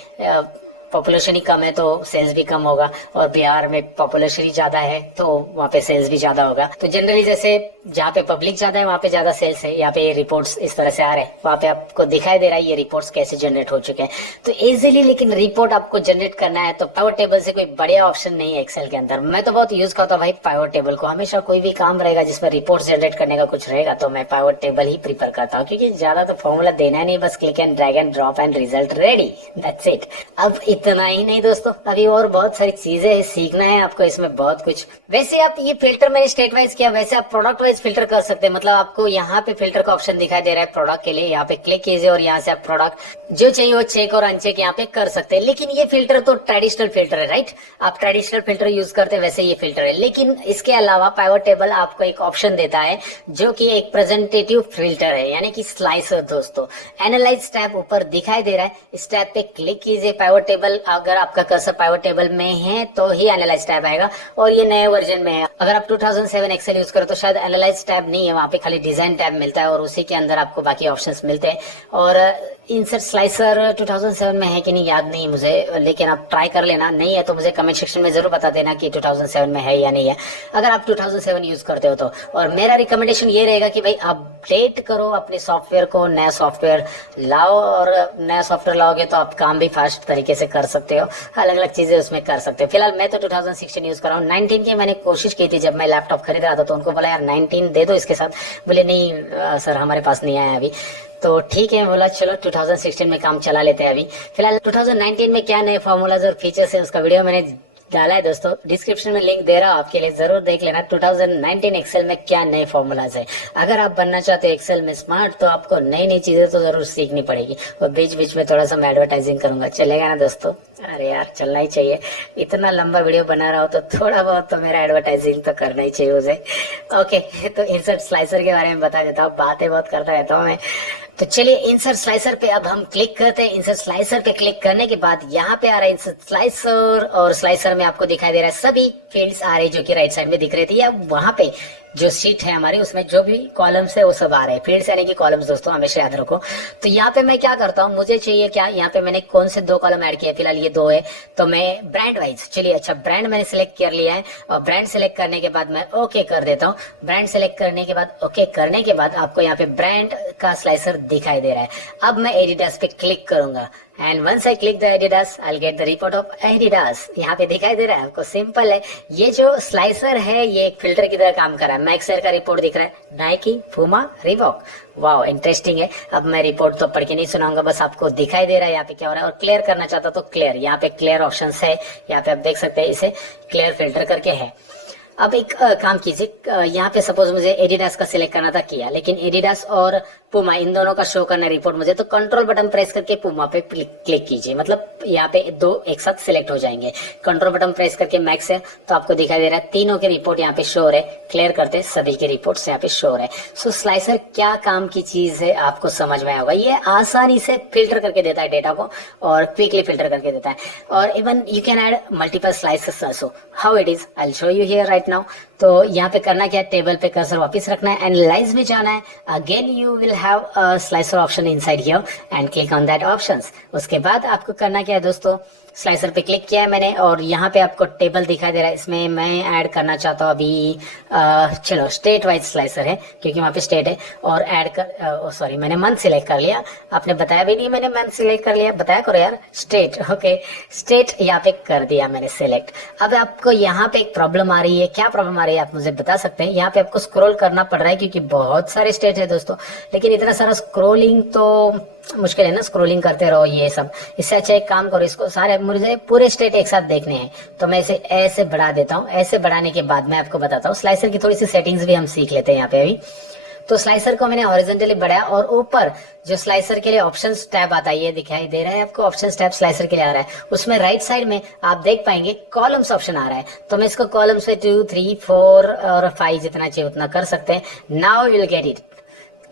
पॉपुलेशन ही कम है तो सेल्स भी कम होगा, और बिहार में पॉपुलेशन ही ज्यादा है तो वहाँ पे सेल्स भी ज्यादा होगा। तो जनरली जैसे जहाँ पे पब्लिक ज्यादा है वहाँ पे ज्यादा सेल्स है। यहाँ पे रिपोर्ट्स इस तरह से आ रहे हैं, वहाँ पे आपको दिखाई दे रहा है ये रिपोर्ट्स कैसे जनरेट हो चुके हैं। तो इजीली लेकिन रिपोर्ट आपको जनरेट करना है तो पावर टेबल से कोई बढ़िया ऑप्शन नहीं है एक्सेल के अंदर। मैं तो बहुत यूज करता हूँ भाई पावर टेबल को, हमेशा कोई भी काम रहेगा जिसमें रिपोर्ट जनरेट करने का कुछ रहेगा तो मैं पावर टेबल ही प्रीफर करता हूँ, क्योंकि ज्यादा तो फॉर्मूला देना नहीं, बस click and drag and drop and result ready, that's it. अब इतना ही नहीं दोस्तों, अभी और बहुत सारी चीजें सीखना है आपको इसमें, बहुत कुछ। वैसे आप ये फिल्टर मैंने स्टेट वाइज किया, वैसे आप प्रोडक्ट वाइज फिल्टर कर सकते हैं। मतलब आपको यहाँ पे फिल्टर का ऑप्शन दिखाई दे रहा है प्रोडक्ट के लिए, यहाँ पे क्लिक कीजिए और यहाँ से आप प्रोडक्ट जो चाहिए वो चेक और अनचेक यहाँ पे कर सकते हैं। लेकिन ये फिल्टर तो ट्रेडिशनल फिल्टर है, राइट? आप ट्रेडिशनल फिल्टर यूज करते हैं वैसे ये फिल्टर है। लेकिन इसके अलावा पावर टेबल आपको एक ऑप्शन देता है जो कि एक प्रेजेंटेटिव फिल्टर है, यानी कि स्लाइसर दोस्तों। एनालाइज टैब ऊपर दिखाई दे रहा है, इस टैब पे क्लिक कीजिए। पावर टेबल, अगर आपका कर्सर पावर टेबल में है तो ही एनालाइज टैब आएगा, और ये नए वर्जन में है। अगर आप 2007 एक्सेल यूज करो तो शायद एनालाइज टैब नहीं है, वहाँ पे खाली डिजाइन टैब मिलता है और उसी के अंदर आपको बाकी ऑप्शंस मिलते हैं। और इंसर्ट स्लाइसर 2007 में है कि नहीं याद नहीं मुझे, लेकिन आप ट्राई कर लेना, नहीं है तो मुझे कमेंट सेक्शन में जरूर बता देना कि 2007 में है या नहीं है, अगर आप 2007 यूज करते हो तो। और मेरा रिकमेंडेशन ये रहेगा कि भाई अपडेट करो अपने सॉफ्टवेयर को, नया सॉफ्टवेयर लाओ, और नया सॉफ्टवेयर लाओगे तो आप काम भी फास्ट तरीके से कर सकते हो, अलग अलग चीजें उसमें कर सकते हो। फिलहाल मैं तो 2016 यूज कर रहा हूँ। 19 की मैंने कोशिश की थी जब मैं लैपटॉप खरीद रहा था, तो उनको बोला यार 19 दे दो इसके साथ, बोले नहीं सर हमारे पास नहीं आया अभी। तो ठीक है, बोला चलो 2016 में काम चला लेते हैं अभी। फिलहाल 2019 में क्या नए फॉर्मूलाज और फीचर्स है उसका वीडियो मैंने डाला है दोस्तों, डिस्क्रिप्शन में लिंक दे रहा हूँ आपके लिए, जरूर देख लेना। 2019 एक्सेल में क्या नए फॉर्मूलाज है। अगर आप बनना चाहते हो एक्सेल में स्मार्ट तो आपको नई नई चीजें तो जरूर सीखनी पड़ेगी। और बीच बीच में थोड़ा सा मैं एडवर्टाइजिंग करूंगा, चलेगा ना दोस्तों? अरे यार चलना ही चाहिए, इतना लंबा वीडियो बना रहा हूँ तो थोड़ा बहुत तो मेरा एडवर्टाइजिंग तो करना ही चाहिए मुझे। ओके, तो इंसर्ट स्लाइसर के बारे में बता देता हूँ, बातें बहुत करता रहता हूँ मैं। तो चलिए इंसर्ट स्लाइसर पे अब हम क्लिक करते हैं। इंसर्ट स्लाइसर पे क्लिक करने के बाद यहाँ पे आ रहा है इंसर्ट स्लाइसर, और स्लाइसर में आपको दिखाई दे रहा है सभी फील्ड्स आ रहे जो कि राइट साइड में दिख रही थी, या वहां पे जो शीट है हमारी उसमें जो भी कॉलम्स है वो सब आ रहे हैं। फील्ड्स यानी कि कॉलम्स दोस्तों, हमेशा याद रखो। तो यहाँ पे मैं क्या करता हूँ, मुझे चाहिए क्या, यहाँ पे मैंने कौन से 2 कॉलम ऐड किए, फिलहाल ये 2 है, तो मैं ब्रांड वाइज, चलिए अच्छा ब्रांड मैंने सिलेक्ट कर लिया है, और ब्रांड सिलेक्ट करने के बाद मैं ओके कर देता हूँ। ब्रांड सिलेक्ट करने के बाद ओके करने के बाद आपको यहाँ पे ब्रांड का स्लाइसर दिखाई दे रहा है। अब मैं एडिडास पे क्लिक करूंगा, and once I click the Adidas I get the report of Adidas. यहाँ पे दिखाई दे रहा है आपको, सिंपल है। ये जो स्लाइसर है ये एक फिल्टर की तरह काम कर रहा है। मैक्सर का रिपोर्ट दिख रहा है, Nike, Puma, Reebok, wow interesting है। अब मैं रिपोर्ट तो पढ़ के नहीं सुनाऊंगा, बस आपको दिखाई दे रहा है यहाँ पे क्या हो रहा है। और क्लियर करना चाहता तो क्लियर, यहाँ पे क्लियर ऑप्शन है, यहाँ पे आप देख सकते हैं, इसे क्लियर फिल्टर करके है। अब एक काम कीजिए, यहाँ पे सपोज मुझे एडिडास का सिलेक्ट करना था, किया, लेकिन एडिडास और पुमा, इन दोनों का शो करना है रिपोर्ट मुझे, तो कंट्रोल बटन प्रेस करके पुमा पे क्लिक कीजिए, मतलब यहाँ पे दो एक साथ सिलेक्ट हो जाएंगे। कंट्रोल बटन प्रेस करके मैक्स है तो आपको दिखाई दे रहा है तीनों के रिपोर्ट यहाँ पे शो हो रहे, क्लियर करते सभी के रिपोर्ट्स यहाँ पे शो हो रहे। सो स्लाइसर क्या काम की चीज है आपको समझ में आएगा। ये आसानी से फिल्टर करके देता है डेटा को और क्विकली फिल्टर करके देता है, और even you can add multiple slices also. How it is I will show you here right now. तो यहाँ पे करना क्या है, टेबल पे कर्सर वापस रखना है, एनालाइज में जाना है। Again you will have a slicer option inside here and click on that options. उसके बाद आपको करना क्या है दोस्तों, स्लाइसर पे क्लिक किया है मैंने और यहाँ पे आपको टेबल दिखाई दे रहा है। इसमें मैं ऐड करना चाहता हूँ अभी चलो स्टेट वाइज स्लाइसर है क्योंकि वहाँ पे स्टेट है, और ऐड कर सॉरी मैंने मंथ सिलेक्ट कर लिया, आपने बताया भी नहीं मैंने मंथ सिलेक्ट कर लिया, बताया करो यार। स्टेट, ओके स्टेट यहाँ पे कर दिया मैंने सिलेक्ट। अब आपको यहाँ पे एक प्रॉब्लम आ रही है, क्या प्रॉब्लम आ रही है आप मुझे बता सकते हैं। यहाँ पे आपको स्क्रॉल करना पड़ रहा है क्योंकि बहुत सारे स्टेट है दोस्तों, लेकिन इतना सारा स्क्रॉलिंग तो मुश्किल है ना, स्क्रॉलिंग करते रहो ये सब। इससे अच्छा एक काम करो, इसको सारे मुझे पूरे स्टेट एक साथ देखने हैं तो मैं इसे ऐसे बढ़ा देता हूँ। ऐसे बढ़ाने के बाद मैं आपको बताता हूँ स्लाइसर की थोड़ी सी सेटिंग्स भी हम सीख लेते हैं यहाँ पे अभी। तो स्लाइसर को मैंने हॉरिजॉन्टली बढ़ाया और ऊपर जो स्लाइसर के लिए ऑप्शंस टैब आता है, ये दिखाई दे रहा है आपको, ऑप्शंस टैब स्लाइसर के लिए आ रहा है। उसमें राइट साइड में आप देख पाएंगे कॉलम्स ऑप्शन आ रहा है, तो मैं इसको कॉलम्स पे 2, 3, 4 और 5 जितना चाहिए उतना कर सकते हैं। Now you will get it.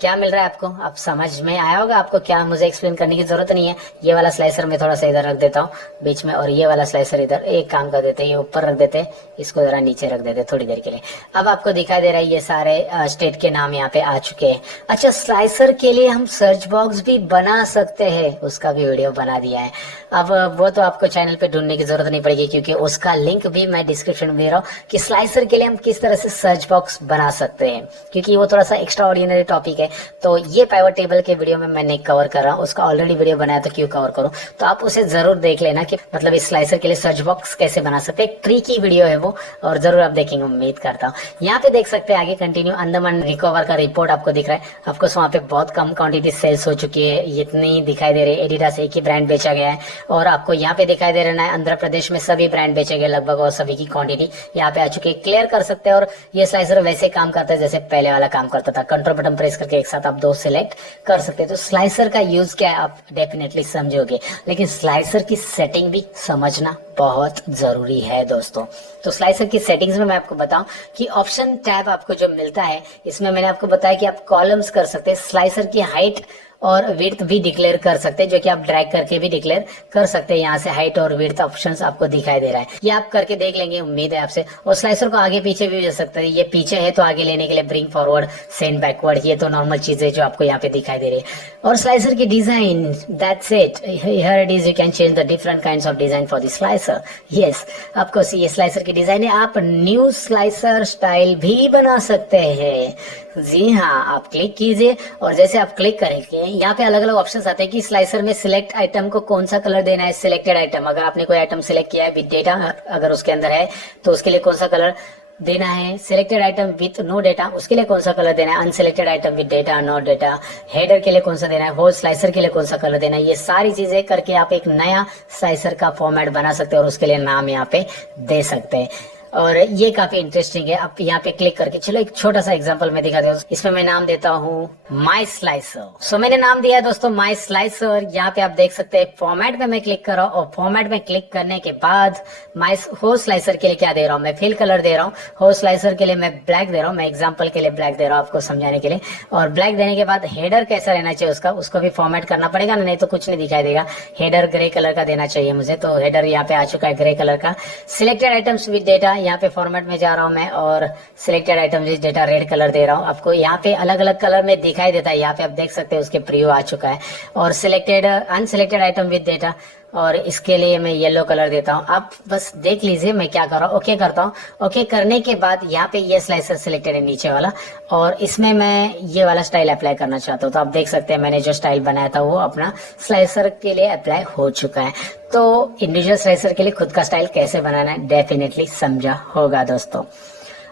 क्या मिल रहा है आपको, आप समझ में आया होगा आपको, क्या मुझे एक्सप्लेन करने की जरूरत नहीं है। ये वाला स्लाइसर मैं थोड़ा सा इधर रख देता हूँ बीच में, और ये वाला स्लाइसर इधर। एक काम कर देते हैं, ये ऊपर रख देते हैं, इसको जरा नीचे रख देते थोड़ी देर के लिए। अब आपको दिखाई दे रहा है ये सारे स्टेट के नाम यहाँ पे आ चुके हैं। अच्छा, स्लाइसर के लिए हम सर्च बॉक्स भी बना सकते हैं, उसका भी वीडियो बना दिया है। अब वो तो आपको चैनल पे ढूंढने की जरूरत नहीं पड़ेगी क्योंकि उसका लिंक भी मैं डिस्क्रिप्शन में दे रहा हूँ कि स्लाइसर के लिए हम किस तरह से सर्च बॉक्स बना सकते हैं, क्योंकि वो थोड़ा सा एक्स्ट्रा ऑर्डिनरी टॉपिक है। तो ये पाइवट टेबल के वीडियो में मैं नहीं कवर कर रहा हूँ, उसका ऑलरेडी वीडियो बनाया तो क्यों कवर करूँ। तो आप उसे जरूर देख लेना कि मतलब इस स्लाइसर के लिए सर्च बॉक्स कैसे बना सकते हैं। ट्रिकी वीडियो है वो, और जरूर आप देखेंगे, उम्मीद करता हूँ। यहाँ पे देख सकते हैं आगे कंटिन्यू, अंडमान रिकवर का रिपोर्ट आपको दिख रहा है। आपको वहाँ पे बहुत कम क्वांटिटी सेल्स हो चुकी है, इतनी दिखाई दे रही है। एडिडास एक ही ब्रांड बेचा गया है, और आपको यहाँ पे दिखाई दे रहा है आंध्र प्रदेश में सभी ब्रांड बेचे गए लगभग, और सभी की क्वांटिटी यहाँ पे आ चुकी है। क्लियर कर सकते हैं, और ये स्लाइसर वैसे काम करता है जैसे पहले वाला काम करता था। कंट्रोल बटन प्रेस करके एक साथ आप दो सिलेक्ट कर सकते हैं। तो स्लाइसर का यूज क्या है आप डेफिनेटली समझोगे, लेकिन स्लाइसर की सेटिंग भी समझना बहुत जरूरी है दोस्तों। तो स्लाइसर की सेटिंग्स में मैं आपको बताऊं कि ऑप्शन टैब आपको जो मिलता है, इसमें मैंने आपको बताया कि आप कॉलम्स कर सकते हैं, स्लाइसर की हाइट और विड्थ भी डिक्लेयर कर सकते हैं, जो कि आप ड्रैग करके भी डिक्लेयर कर सकते हैं। यहाँ से हाइट और विड्थ ऑप्शंस आपको दिखाई दे रहा है, ये आप करके देख लेंगे, उम्मीद है आपसे। और स्लाइसर को आगे पीछे भी ले सकते हैं, ये पीछे है तो आगे लेने के लिए ब्रिंग फॉरवर्ड, सेंड बैकवर्ड, ये तो नॉर्मल चीज है जो आपको यहाँ पे दिखाई दे रही है। और स्लाइसर की design, that's it, here it is, you can change the different kinds of design for the slicer. Yes, आपको ये स्लाइसर की डिजाइन है, आप न्यू स्लाइसर स्टाइल भी बना सकते हैं। जी हाँ, आप क्लिक कीजिए, और जैसे आप क्लिक करेंगे यहाँ पे अलग अलग ऑप्शंस आते हैं कि स्लाइसर में सिलेक्ट आइटम को कौन सा कलर देना है। सिलेक्टेड आइटम, अगर आपने कोई आइटम सिलेक्ट किया है विद डेटा, अगर उसके अंदर है तो उसके लिए कौन सा कलर देना है। Selected item with no data, उसके लिए कौन सा कलर देना है। Unselected item with data, no data. Header के लिए कौन सा देना है, होल स्लाइसर के लिए कौन सा कलर देना है। ये सारी चीजें करके आप एक नया स्लाइसर का फॉर्मेट बना सकते हैं, और उसके लिए नाम यहाँ पे दे सकते हैं। और ये काफी इंटरेस्टिंग है। आप यहाँ पे क्लिक करके, चलो एक छोटा सा एग्जांपल मैं दिखा देता हूँ। इसमें मैं नाम देता हूँ माई स्लाइसर। सो मैंने नाम दिया है दोस्तों माई स्लाइसर। यहाँ पे आप देख सकते हैं फॉर्मेट में मैं क्लिक कर रहा हूँ, और फॉर्मेट में क्लिक करने के बाद माई हो स्लाइसर के लिए क्या दे रहा हूँ, मैं फिल कलर दे रहा हूँ। हो स्लाइसर के लिए मैं ब्लैक दे रहा हूँ, मैं एग्जाम्पल के लिए ब्लैक दे रहा हूँ आपको समझाने के लिए। और ब्लैक देने के बाद हेडर कैसा रहना चाहिए उसका, उसको भी फॉर्मेट करना पड़ेगा, नहीं तो कुछ नहीं दिखाई देगा। हेडर ग्रे कलर का देना चाहिए मुझे, तो हेडर यहाँ पे आ चुका है ग्रे कलर का। सिलेक्टेड आइटम्स विद डेटा, यहाँ पे फॉर्मेट में जा रहा हूं मैं, और selected item with data red colour दे रहा हूं। आपको यहाँ पे अलग अलग कलर में दिखाई देता है, यहाँ पे आप देख सकते हैं उसके प्रीव्यू आ चुका है। और selected unselected item with data, और इसके लिए मैं येलो कलर देता हूँ। आप बस देख लीजिए मैं क्या कर रहा हूँ। ओके करता हूँ। ओके करने के बाद यहाँ पे ये स्लाइसर सिलेक्टेड है नीचे वाला, और इसमें मैं ये वाला स्टाइल अप्लाई करना चाहता हूँ। तो आप देख सकते हैं मैंने जो स्टाइल बनाया था वो अपना स्लाइसर के लिए अप्लाई हो चुका है। तो इंडिविजुअल स्लाइसर के लिए खुद का स्टाइल कैसे बनाना है डेफिनेटली समझा होगा दोस्तों।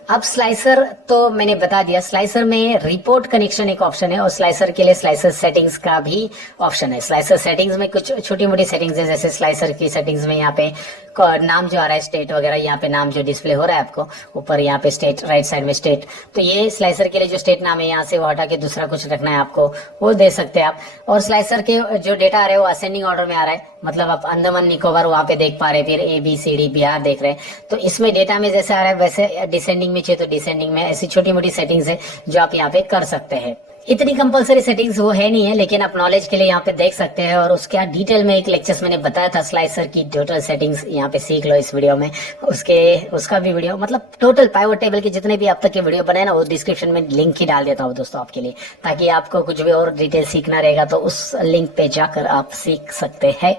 अब स्लाइसर तो मैंने बता दिया। स्लाइसर में रिपोर्ट कनेक्शन एक ऑप्शन है, और स्लाइसर के लिए स्लाइसर सेटिंग्स का भी ऑप्शन है। स्लाइसर सेटिंग्स में कुछ छोटी मोटी सेटिंग्स है, जैसे स्लाइसर की सेटिंग्स में यहाँ पे नाम जो आ रहा है स्टेट वगैरह, यहाँ पे नाम जो डिस्प्ले हो रहा है आपको ऊपर यहाँ पे स्टेट, राइट साइड में स्टेट, तो ये स्लाइसर के लिए जो स्टेट नाम है यहाँ से वो हटा के दूसरा कुछ रखना है आपको, वो दे सकते हैं आप। और स्लाइसर के जो डेटा आ रहा है वो असेंडिंग ऑर्डर में आ रहा है, मतलब आप अंडमान निकोबार वहां पे देख पा रहे, फिर ABCD बिहार देख रहे हैं। तो इसमें डेटा में जैसे आ रहा है वैसे डिसेंडिंग में चाहिए तो डिसेंडिंग में, ऐसी छोटी मोटी सेटिंग्स है जो आप यहाँ पे कर सकते हैं। इतनी कंपलसरी सेटिंग्स वो है नहीं है, लेकिन आप नॉलेज के लिए यहाँ पे देख सकते हैं। और उसके डिटेल में एक लेक्चर्स मैंने बताया था स्लाइसर की टोटल सेटिंग्स, यहाँ पे सीख लो इस वीडियो में। उसका भी वीडियो, मतलब टोटल पाइवट टेबल के जितने भी अब तक के वीडियो बने ना, वो डिस्क्रिप्शन में लिंक ही डाल देता हूँ दोस्तों आपके लिए, ताकि आपको कुछ भी और डिटेल सीखना रहेगा तो उस लिंक पे जाकर आप सीख सकते हैं।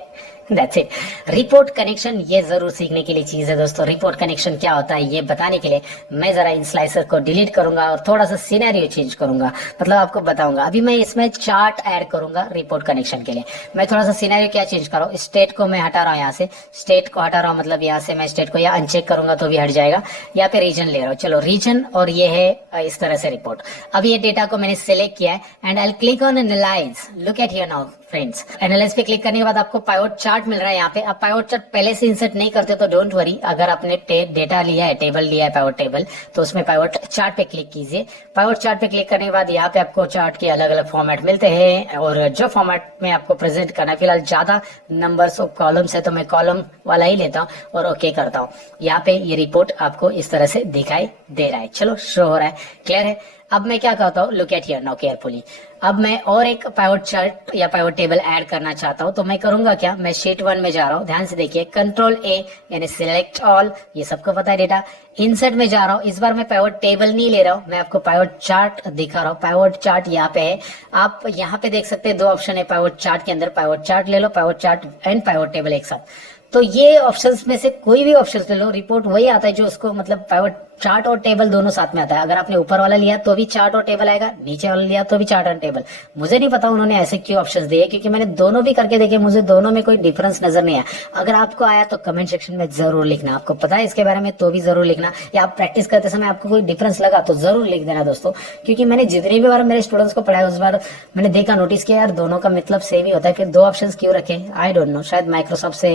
That's it। रिपोर्ट कनेक्शन ये जरूर सीखने के लिए चीज है दोस्तों। रिपोर्ट कनेक्शन क्या होता है ये बताने के लिए मैं जरा इन स्लाइसर को डिलीट करूंगा और थोड़ा सा सिनेरियो चेंज करूंगा, मतलब आपको बताऊंगा। अभी मैं इसमें चार्ट ऐड करूंगा रिपोर्ट कनेक्शन के लिए। मैं थोड़ा सा सिनेरियो क्या चेंज कर रहा हूँ, स्टेट को मैं हटा रहा हूँ, यहाँ से स्टेट को हटा रहा हूँ, मतलब यहाँ से मैं स्टेट को या अनचेक करूंगा तो भी हट जाएगा। यहाँ पे रीजन ले रहा हूँ, चलो रीजन, और ये है इस तरह से रिपोर्ट। अब ये डेटा को मैंने सिलेक्ट किया है and I click on analyse. Look at here now friends, analyse पे क्लिक करने के बाद आपको पाइवट चार्ट मिल रहा है यहाँ पे। अब पाइवट चार्ट पहले से इंसर्ट नहीं करते तो डोंट वरी, अगर आपने डेटा लिया है, टेबल लिया है पाइवट टेबल, तो उसमें पाइवट चार्ट पे क्लिक कीजिए। पाइवट चार्ट पे क्लिक करने के बाद यहाँ पे आपको चार्ट के अलग अलग फॉर्मेट मिलते हैं, और जो फॉर्मेट में आपको प्रेजेंट करना है, फिलहाल ज्यादा नंबर्स ऑफ कॉलम्स है तो मैं कॉलम वाला ही लेता हूँ और ओके करता हूँ। यहाँ पे ये रिपोर्ट आपको इस तरह से दिखाई दे रहा है, चलो शो हो रहा है, क्लियर है। अब मैं क्या करता हूँ, look at here now carefully. अब मैं और एक पाइवट चार्ट या पाइवट टेबल ऐड करना चाहता हूँ, तो मैं करूंगा क्या, मैं शीट 1 में जा रहा हूँ, ध्यान से देखिए, कंट्रोल A यानी सिलेक्ट ऑल, ये सबको पता है डेटा। इंसर्ट में जा रहा हूँ, इस बार मैं पाइवट टेबल नहीं ले रहा हूँ, मैं आपको पाइवट चार्ट दिखा रहा हूँ। पाइवट चार्ट यहाँ पे है, आप यहाँ पे देख सकते हैं 2 ऑप्शन है पाइवट चार्ट के अंदर, पाइवट चार्ट ले लो, pivot chart and pivot table एक साथ। तो ये ऑप्शंस में से कोई भी ऑप्शंस ले लो, रिपोर्ट वही आता है जो उसको, मतलब पाइवट चार्ट और टेबल दोनों साथ में आता है। अगर आपने ऊपर वाला लिया तो भी चार्ट और टेबल आएगा, नीचे वाला लिया तो भी चार्ट और टेबल। मुझे नहीं पता उन्होंने ऐसे क्यों ऑप्शंस दिए, क्योंकि मैंने दोनों भी करके देखे, मुझे दोनों में कोई डिफरेंस नजर नहीं आया। अगर आपको आया तो कमेंट सेक्शन में जरूर लिखना, आपको पता है इसके बारे में तो भी जरूर लिखना, या आप प्रैक्टिस करते समय आपको कोई डिफरेंस लगा तो जरूर लिख देना दोस्तों। क्योंकि मैंने जितनी भी बार मेरे स्टूडेंट्स को पढ़ाया उस बार मैंने देखा, नोटिस किया यार दोनों का मतलब सेम ही होता है, फिर 2 ऑप्शन क्यों रखे, आई डोंट नो। शायद माइक्रोसॉफ्ट से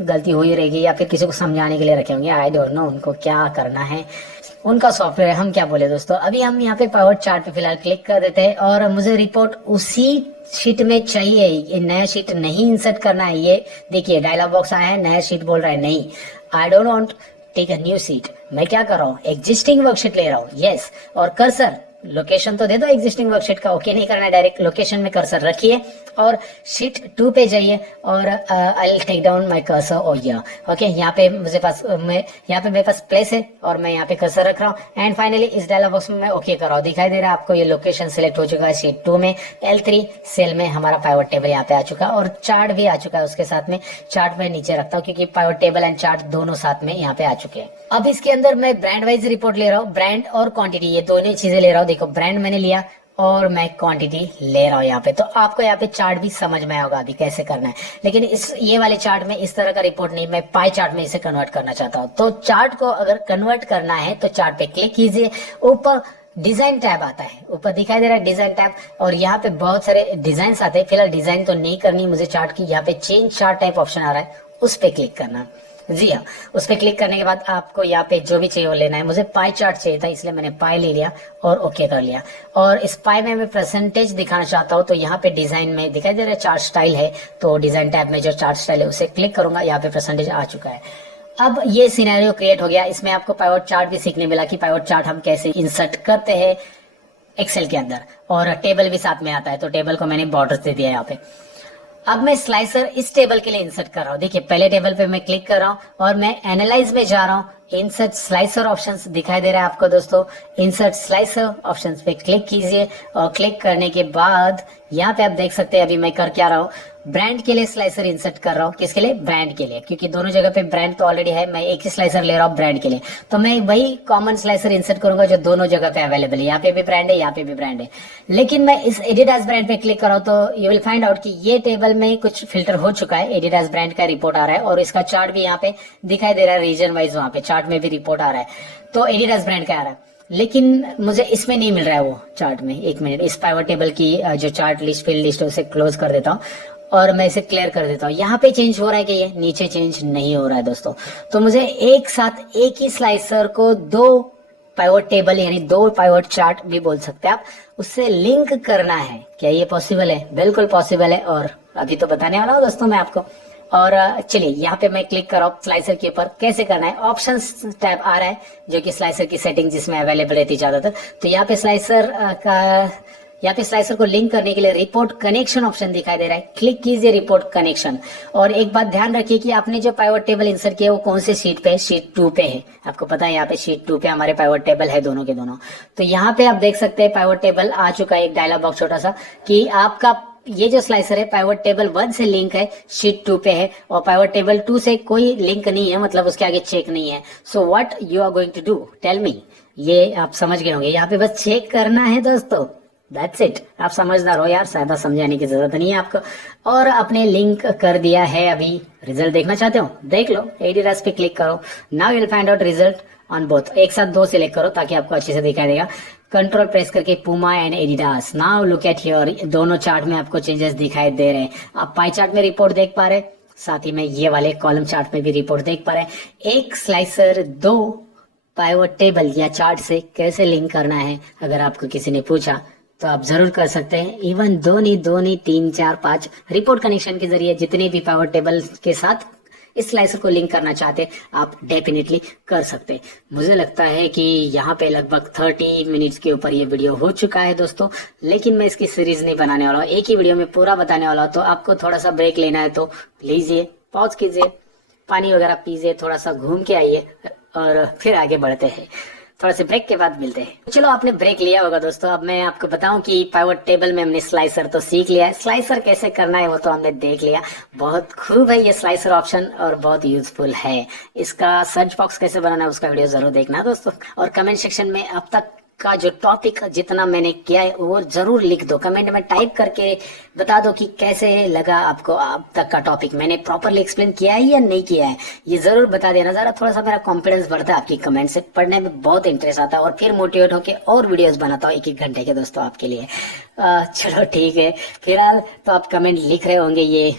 गलती हुई रहेगी या फिर किसी को समझाने के लिए रखे होंगे, आई डोंट नो, उनको क्या करना है, उनका सॉफ्टवेयर है, हम क्या बोले दोस्तों। अभी हम यहाँ पे पाइवट चार्ट पे फिलहाल क्लिक कर देते हैं, और मुझे रिपोर्ट उसी शीट में चाहिए, ये नया शीट नहीं इंसर्ट करना है। ये देखिए डायलॉग बॉक्स आया है, नया शीट बोल रहा है, नहीं, I don't want take a new sheet. मैं क्या कर रहा हूँ, एग्जिस्टिंग वर्कशीट ले रहा हूँ, यस। और कर्सर लोकेशन तो दे दो एग्जिस्टिंग वर्कशीट का, ओके नहीं करना है, डायरेक्ट लोकेशन में कर्सर रखिए और शीट 2 पे जाइए, और I will take down my cursor और ओके। यहाँ पे मेरे पास प्लेस है और मैं यहाँ पे कर्सर रख रहा हूँ। एंड फाइनली इस डायलॉग बॉक्स में मैं ओके कर रहा हूँ, दिखाई दे रहा है आपको, ये लोकेशन सिलेक्ट हो चुका है शीट 2 में, L3 सेल में हमारा पाइवट टेबल यहाँ पे आ चुका है, और चार्ट भी आ चुका है उसके साथ में। चार्ट में नीचे रखता हूँ क्योंकि पाइवट टेबल एंड चार्ट दोनों साथ में यहाँ पे आ चुके हैं। अब इसके अंदर मैं ब्रांड वाइज रिपोर्ट ले रहा हूँ, ब्रांड और क्वांटिटी, ये दोनों चीजें ले रहा हूँ। देखो ब्रांड मैंने लिया और मैं क्वांटिटी ले रहा हूँ यहाँ पे, तो आपको यहाँ पे चार्ट भी समझ में आएगा अभी कैसे करना है। लेकिन ये वाले चार्ट में इस तरह का रिपोर्ट नहीं, मैं पाई चार्ट में इसे कन्वर्ट करना चाहता हूँ। तो चार्ट को अगर कन्वर्ट करना है तो चार्ट पे क्लिक कीजिए, ऊपर डिजाइन टैब आता है, ऊपर दिखाई दे रहा है डिजाइन टैब, और यहाँ पे बहुत सारे डिजाइन आते हैं। फिलहाल डिजाइन तो नहीं करनी मुझे चार्ट की, यहाँ पे चेंज चार्ट टाइप ऑप्शन आ रहा है, उस पे क्लिक करना। जी हाँ, उस पर क्लिक करने के बाद आपको यहाँ पे जो भी चाहिए वो लेना है। मुझे पाई चार्ट चाहिए था इसलिए मैंने पाई ले लिया और ओके कर लिया। और इस पाई में मैं परसेंटेज दिखाना चाहता हूँ, तो यहाँ पे डिजाइन में दिखाई दे रहा है चार्ट स्टाइल है, तो डिजाइन टैब में जो चार्ट स्टाइल है उसे क्लिक करूंगा, यहाँ पे परसेंटेज आ चुका है। अब ये सिनेरियो क्रिएट हो गया, इसमें आपको पाइवट चार्ट भी सीखने मिला कि पाइवट चार्ट हम कैसे इंसर्ट करते हैं एक्सेल के अंदर, और टेबल भी साथ में आता है, तो टेबल को मैंने बॉर्डर दे दिया यहाँ पे। अब मैं स्लाइसर इस टेबल के लिए इंसर्ट कर रहा हूँ। देखिए पहले टेबल पे मैं क्लिक कर रहा हूँ और मैं एनालाइज में जा रहा हूँ। इंसर्ट स्लाइसर ऑप्शंस दिखाई दे रहा है आपको दोस्तों, इंसर्ट स्लाइसर ऑप्शंस पे क्लिक कीजिए, और क्लिक करने के बाद यहाँ पे आप देख सकते हैं अभी मैं कर क्या रहा हूँ, ब्रांड के लिए स्लाइसर इंसर्ट कर रहा हूँ। किसके लिए, ब्रांड के लिए, क्योंकि दोनों जगह पे ब्रांड तो ऑलरेडी है, मैं एक ही स्लाइसर ले रहा हूँ ब्रांड के लिए, तो मैं वही कॉमन स्लाइसर इंसर्ट करूंगा जो दोनों जगह पे अवेलेबल है। यहाँ पे भी ब्रांड है, यहाँ पे भी ब्रांड है। लेकिन मैं इस एडिडास ब्रांड पे क्लिक कर रहा हूँ तो यू विल फाइंड आउट कि ये टेबल में कुछ फिल्टर हो चुका है, एडिडास ब्रांड का रिपोर्ट आ रहा है, और इसका चार्ट भी यहाँ पे दिखाई दे रहा है रीजन वाइज, वहां पे चार्ट में भी रिपोर्ट आ रहा है, तो एडिडास ब्रांड का आ रहा है। लेकिन मुझे इसमें नहीं मिल रहा है वो चार्ट में। एक मिनट, इस पाइवट टेबल की जो चार्ट लिस्ट फील्ड लिस्ट है उसे क्लोज कर देता हूँ, और मैं इसे क्लियर कर देता हूँ। यहाँ पे चेंज हो रहा है कि ये नीचे चेंज नहीं हो रहा है दोस्तों। तो मुझे एक साथ एक ही स्लाइसर को दो पाइवट टेबल यानी दो पाइवट चार्ट भी बोल सकते हैं आप, उससे लिंक करना है। क्या ये पॉसिबल है? बिल्कुल पॉसिबल है, और अभी तो बताने वाला हूँ दोस्तों मैं आपको। और चलिए यहाँ पे मैं क्लिक कर रहा हूँ स्लाइसर के ऊपर। कैसे करना है? ऑप्शंस टैब आ रहा है जो कि स्लाइसर की सेटिंग जिसमें अवेलेबल रहती है ज्यादातर। तो यहाँ पे स्लाइसर को लिंक करने के लिए रिपोर्ट कनेक्शन ऑप्शन दिखाई दे रहा है। क्लिक कीजिए रिपोर्ट कनेक्शन। और एक बात ध्यान रखिए कि आपने जो पाइवट टेबल इंसर्ट किया वो कौन से शीट पे है? शीट 2 पे है। आपको पता है यहाँ पे शीट 2 पे हमारे पाइवट टेबल है दोनों के दोनों। तो यहाँ पे आप देख सकते हैं पाइवट टेबल आ चुका है, एक डायलॉग बॉक्स छोटा सा, कि आपका ये जो स्लाइसर है पाइवट टेबल 1 से लिंक है, शीट 2 पे है, और पाइवट टेबल 2 से कोई लिंक नहीं है, मतलब उसके आगे चेक नहीं है। So what you are going to do, tell me. ये आप समझ गए होंगे, यहाँ पे बस चेक करना है दोस्तों, दैट्स इट। आप समझदार हो यार, ज्यादा समझाने की जरूरत नहीं है आपको। और आपने लिंक कर दिया है। अभी रिजल्ट देखना चाहते हो? देख लो, एडिडास पे क्लिक करो। Now you will find out result on both. एक साथ दो सिलेक्ट करो ताकि आपको अच्छे से दिखाई देगा। कंट्रोल प्रेस करके पुमा and Adidas. Now look at here, दोनों चार्ट में आपको चेंजेस दिखाई दे रहे हैं। आप पाई चार्ट में रिपोर्ट देख पा रहे, साथ ही में ये वाले कॉलम चार्ट में भी रिपोर्ट देख पा रहे। एक स्लाइसर दो पाइवट टेबल या चार्ट से कैसे लिंक करना है, अगर आपको किसी ने पूछा तो आप जरूर कर सकते हैं। इवन दो नहीं 3 4 5 रिपोर्ट कनेक्शन के जरिए जितने भी पावर टेबल के साथ इस स्लाइसर को लिंक करना चाहते आप डेफिनेटली कर सकते हैं। मुझे लगता है कि यहाँ पे लगभग 30 मिनट्स के ऊपर ये वीडियो हो चुका है दोस्तों, लेकिन मैं इसकी सीरीज नहीं बनाने वाला हूँ, एक ही वीडियो में पूरा बताने वाला हूँ। तो आपको थोड़ा सा ब्रेक लेना है तो लीजिए, पॉज कीजिए, पानी वगैरह पीजिए, थोड़ा सा घूम के आइए और फिर आगे बढ़ते हैं। थोड़ा से ब्रेक के बाद मिलते हैं। चलो, आपने ब्रेक लिया होगा दोस्तों। अब मैं आपको बताऊं कि पाइवट टेबल में हमने स्लाइसर तो सीख लिया है, स्लाइसर कैसे करना है वो तो हमने देख लिया। बहुत खूब है ये स्लाइसर ऑप्शन और बहुत यूजफुल है। इसका सर्च बॉक्स कैसे बनाना है उसका वीडियो जरूर देखना दोस्तों। और कमेंट सेक्शन में अब तक का जो टॉपिक जितना मैंने किया है वो जरूर लिख दो, कमेंट में टाइप करके बता दो कि कैसे लगा आपको अब तक का टॉपिक। मैंने प्रॉपरली एक्सप्लेन किया है या नहीं किया है, ये जरूर बता देना। जरा थोड़ा सा मेरा कॉन्फिडेंस बढ़ता है आपकी कमेंट से, पढ़ने में बहुत इंटरेस्ट आता है और फिर मोटिवेट होके और वीडियोस बनाता हूँ 1-1 घंटे के दोस्तों आपके लिए। चलो ठीक है, फिलहाल तो आप कमेंट लिख रहे होंगे, ये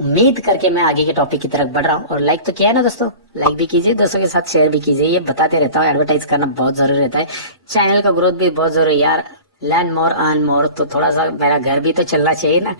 उम्मीद करके मैं आगे के टॉपिक की तरफ बढ़ रहा हूँ। और लाइक तो किया है ना दोस्तों, लाइक भी कीजिए, दोस्तों के साथ शेयर भी कीजिए। ये बताते रहता हूँ, एडवर्टाइज करना बहुत जरूरी रहता है, चैनल का ग्रोथ भी बहुत जरूरी है यार। लर्न मोर अर्न मोर, तो थोड़ा सा मेरा घर भी तो चलना चाहिए ना।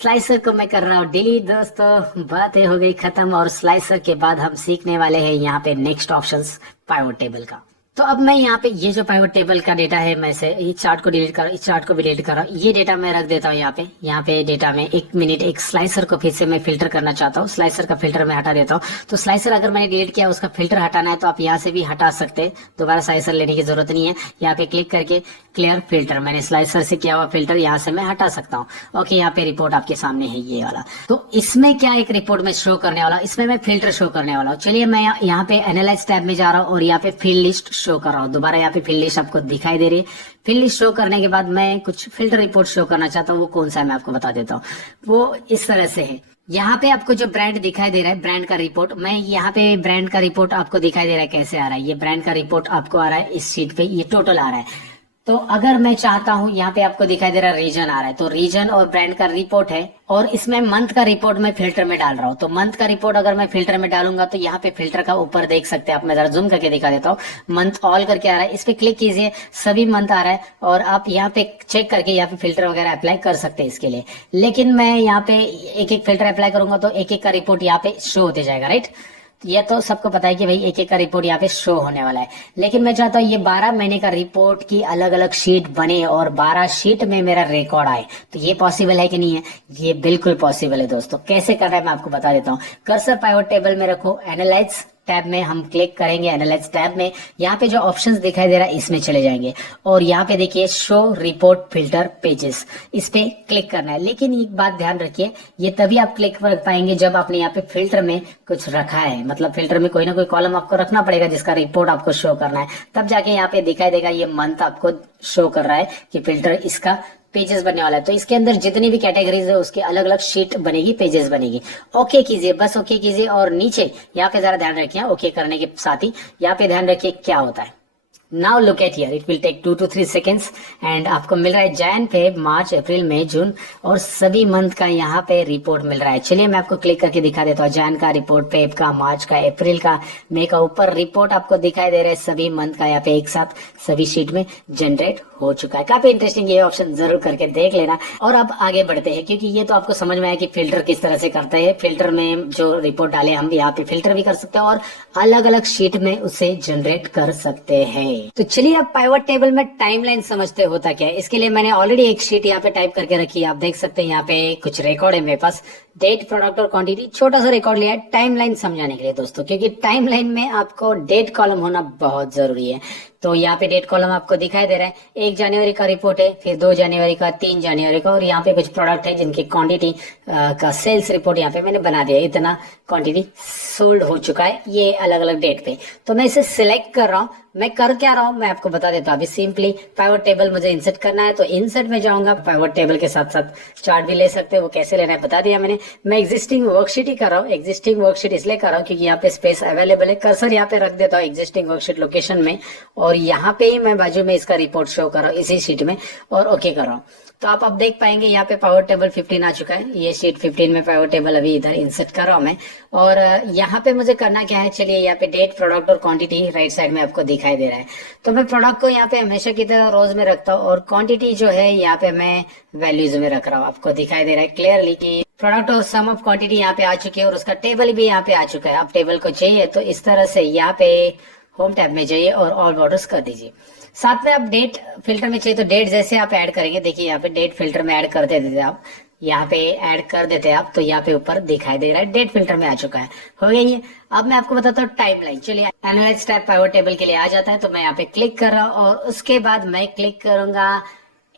स्लाइसर को मैं कर रहा हूँ डिलीट दोस्तों, बातें हो गई खत्म। और स्लाइसर के बाद हम सीखने वाले हैं यहाँ पे नेक्स्ट ऑप्शंस पाइवट टेबल का। तो अब मैं यहाँ पे ये जो पाइवट टेबल का डेटा है, मैं से इस चार्ट को डिलीट कर रहा हूँ, इस चार्ट को भी डिलीट कर रहा हूँ। ये डेटा मैं रख देता हूँ यहाँ पे डेटा में 1 मिनट एक स्लाइसर को फिर से मैं फिल्टर करना चाहता हूँ। स्लाइसर का फिल्टर मैं हटा देता हूँ। तो स्लाइसर अगर मैंने डिलीट किया उसका फिल्टर हटाना है तो आप यहाँ से भी हटा सकते हैं, दोबारा स्लाइसर लेने की जरूरत नहीं है। यहाँ पे क्लिक करके क्लियर फिल्टर, मैंने स्लाइसर से किया हुआ फिल्टर यहाँ से मैं हटा सकता हूँ। ओके, यहाँ पे रिपोर्ट आपके सामने है ये वाला। तो इसमें क्या एक रिपोर्ट में शो करने वाला, इसमें मैं फिल्टर शो करने वाला हूँ। चलिए मैं यहाँ पे एनालाइज टैब में जा रहा हूँ और यहाँ पे फील्ड लिस्ट शो कर रहा हूँ। दोबारा यहाँ पे फील्ड लिस्ट आपको दिखाई दे रही है। फील्ड लिस्ट शो करने के बाद मैं कुछ फिल्टर रिपोर्ट शो करना चाहता हूँ, वो कौन सा है मैं आपको बता देता हूँ। वो इस तरह से है। यहाँ पे आपको जो ब्रांड दिखाई दे रहा है, ब्रांड का रिपोर्ट, मैं यहाँ पे ब्रांड का रिपोर्ट आपको दिखाई दे रहा है कैसे आ रहा है। ये ब्रांड का रिपोर्ट आपको आ रहा है इस शीट पे, ये टोटल आ रहा है। तो अगर मैं चाहता हूं, यहाँ पे आपको दिखाई दे रहा है रीजन आ रहा है, तो रीजन और ब्रांड का रिपोर्ट है और इसमें मंथ का रिपोर्ट मैं फिल्टर में डाल रहा हूँ। तो मंथ का रिपोर्ट अगर मैं फिल्टर में डालूंगा तो यहाँ पे फिल्टर का ऊपर देख सकते हैं आप, मैं जरा जूम करके दिखा देता हूँ। मंथ ऑल करके आ रहा है, इस पे क्लिक कीजिए, सभी मंथ आ रहा है और आप यहाँ पे चेक करके यहाँ पे फिल्टर वगैरह अप्लाई कर सकते हैं इसके लिए। लेकिन मैं यहाँ पे एक फिल्टर अप्लाई करूंगा तो एक का रिपोर्ट यहाँ पे शो होते जाएगा, राइट। ये तो सबको पता है कि भाई एक का रिपोर्ट यहाँ पे शो होने वाला है। लेकिन मैं चाहता हूँ ये 12 महीने का रिपोर्ट की अलग अलग शीट बने और 12 शीट में मेरा रिकॉर्ड आए। तो ये पॉसिबल है कि नहीं है? ये बिल्कुल पॉसिबल है दोस्तों। कैसे करना है मैं आपको बता देता हूँ। कर्सर पाइवट टेबल में रखो, एनालाइज टैब में हम क्लिक करेंगे। एनालाइज टैब में यहाँ पे जो ऑप्शंस दिखाई दे रहा है इसमें चले जाएंगे और यहाँ पे देखिए शो रिपोर्ट फिल्टर पेजेस, इस पे क्लिक करना है। लेकिन एक बात ध्यान रखिए, ये तभी आप क्लिक कर पाएंगे जब आपने यहाँ पे फिल्टर में कुछ रखा है, मतलब फिल्टर में कोई ना कोई कॉलम आपको रखना पड़ेगा जिसका रिपोर्ट आपको शो करना है, तब जाके यहाँ पे दिखाई देगा ये मंथ आपको शो कर रहा है कि फिल्टर इसका पेजेस बनने वाला है। तो इसके अंदर जितनी भी कैटेगरीज है उसके अलग अलग शीट बनेगी, पेजेस बनेगी। ओके कीजिए, बस ओके कीजिए और नीचे यहाँ पे जरा ध्यान रखिए, ओके करने के साथ ही यहाँ पे ध्यान रखिए क्या होता है। Now look at here, it will take 2 to 3 seconds and आपको मिल रहा है जैन, फेब, मार्च, अप्रैल, मई, जून और सभी मंथ का यहाँ पे रिपोर्ट मिल रहा है। चलिए मैं आपको क्लिक करके दिखा देता हूँ। जैन का रिपोर्ट, फेब का, मार्च का, अप्रैल का, मई का, ऊपर रिपोर्ट आपको दिखाई दे रहा है सभी मंथ का यहाँ पे एक साथ सभी शीट में जनरेट हो चुका है। काफी इंटरेस्टिंग, ये ऑप्शन जरूर करके देख लेना। और अब आगे बढ़ते हैं, क्योंकि ये तो आपको समझ में आया कि फिल्टर किस तरह से करते हैं। फिल्टर में जो रिपोर्ट डाले हम यहाँ पे फिल्टर भी कर सकते हैं और अलग अलग शीट में उसे जनरेट कर सकते हैं। तो चलिए अब पाइवट टेबल में टाइमलाइन समझते होता क्या है। इसके लिए मैंने ऑलरेडी एक शीट यहाँ पे टाइप करके रखी है। आप देख सकते हैं यहाँ पे कुछ रिकॉर्ड है मेरे पास, डेट, प्रोडक्ट और क्वांटिटी। छोटा सा रिकॉर्ड लिया है टाइमलाइन समझाने के लिए दोस्तों, क्योंकि टाइमलाइन में आपको डेट कॉलम होना बहुत जरूरी है। तो यहाँ पे डेट कॉलम आपको दिखाई दे रहा है। 1 जनवरी का रिपोर्ट है, फिर 2 जनवरी का, 3 जनवरी का, और यहाँ पे कुछ प्रोडक्ट है जिनकी क्वांटिटी का सेल्स रिपोर्ट यहाँ पे मैंने बना दिया। इतना क्वांटिटी सोल्ड हो चुका है ये अलग अलग डेट पे। तो मैं इसे सिलेक्ट कर रहा हूँ। मैं कर क्या रहा हूँ मैं आपको बता देता हूँ। अभी सिंपली पाइवट टेबल मुझे इंसर्ट करना है, तो इंसर्ट में जाऊंगा। पाइवट टेबल के साथ साथ चार्ट भी ले सकते हैं, वो कैसे लेना है बता दिया मैंने। मैं एग्जिस्टिंग वर्कशीट ही कर रहा हूँ। एग्जिस्टिंग वर्कशीट इसलिए कर रहा हूँ क्योंकि यहाँ पे स्पेस अवेलेबल है। कर्सर यहाँ पे रख देता हूँ एग्जिस्टिंग वर्कशीट लोकेशन में, और यहाँ पे ही मैं बाजू में इसका रिपोर्ट शो कर रहा हूँ इसी शीट में, और ओके कर रहा हूँ। तो आप अब देख पाएंगे यहाँ पे पावर टेबल 15 आ चुका है। ये शीट 15 में पावर टेबल अभी इधर इंसर्ट कर रहा हूँ मैं। और यहाँ पे मुझे करना क्या है, चलिए यहाँ पे डेट, प्रोडक्ट और क्वांटिटी राइट साइड में आपको दिखाई दे रहा है। तो मैं प्रोडक्ट को यहाँ पे हमेशा की तरह रोज में रखता हूँ, और क्वांटिटी जो है यहाँ पे मैं वैल्यूज में रख रहा हूँ। आपको दिखाई दे रहा है क्लियरली कि प्रोडक्ट और सम ऑफ क्वांटिटी यहाँ पे आ चुकी है, और उसका टेबल भी यहाँ पे आ चुका है। आप टेबल को चाहिए तो इस तरह से यहाँ पे होम टैब में जाइए और ऑल बॉर्डर्स कर दीजिए। साथ में आप डेट फिल्टर में चाहिए तो डेट जैसे आप ऐड करेंगे, देखिए यहाँ पे डेट फिल्टर में ऐड कर देते थे आप, यहाँ पे ऐड कर देते हैं आप, तो यहाँ पे ऊपर दिखाई दे रहा है डेट फिल्टर में आ चुका है। हो गया ये। अब मैं आपको बताता हूँ टाइमलाइन। चलिए एनालाइज टैब पाइवट टेबल के लिए आ जाता है, तो मैं यहाँ पे क्लिक कर रहा हूँ और उसके बाद मैं क्लिक करूंगा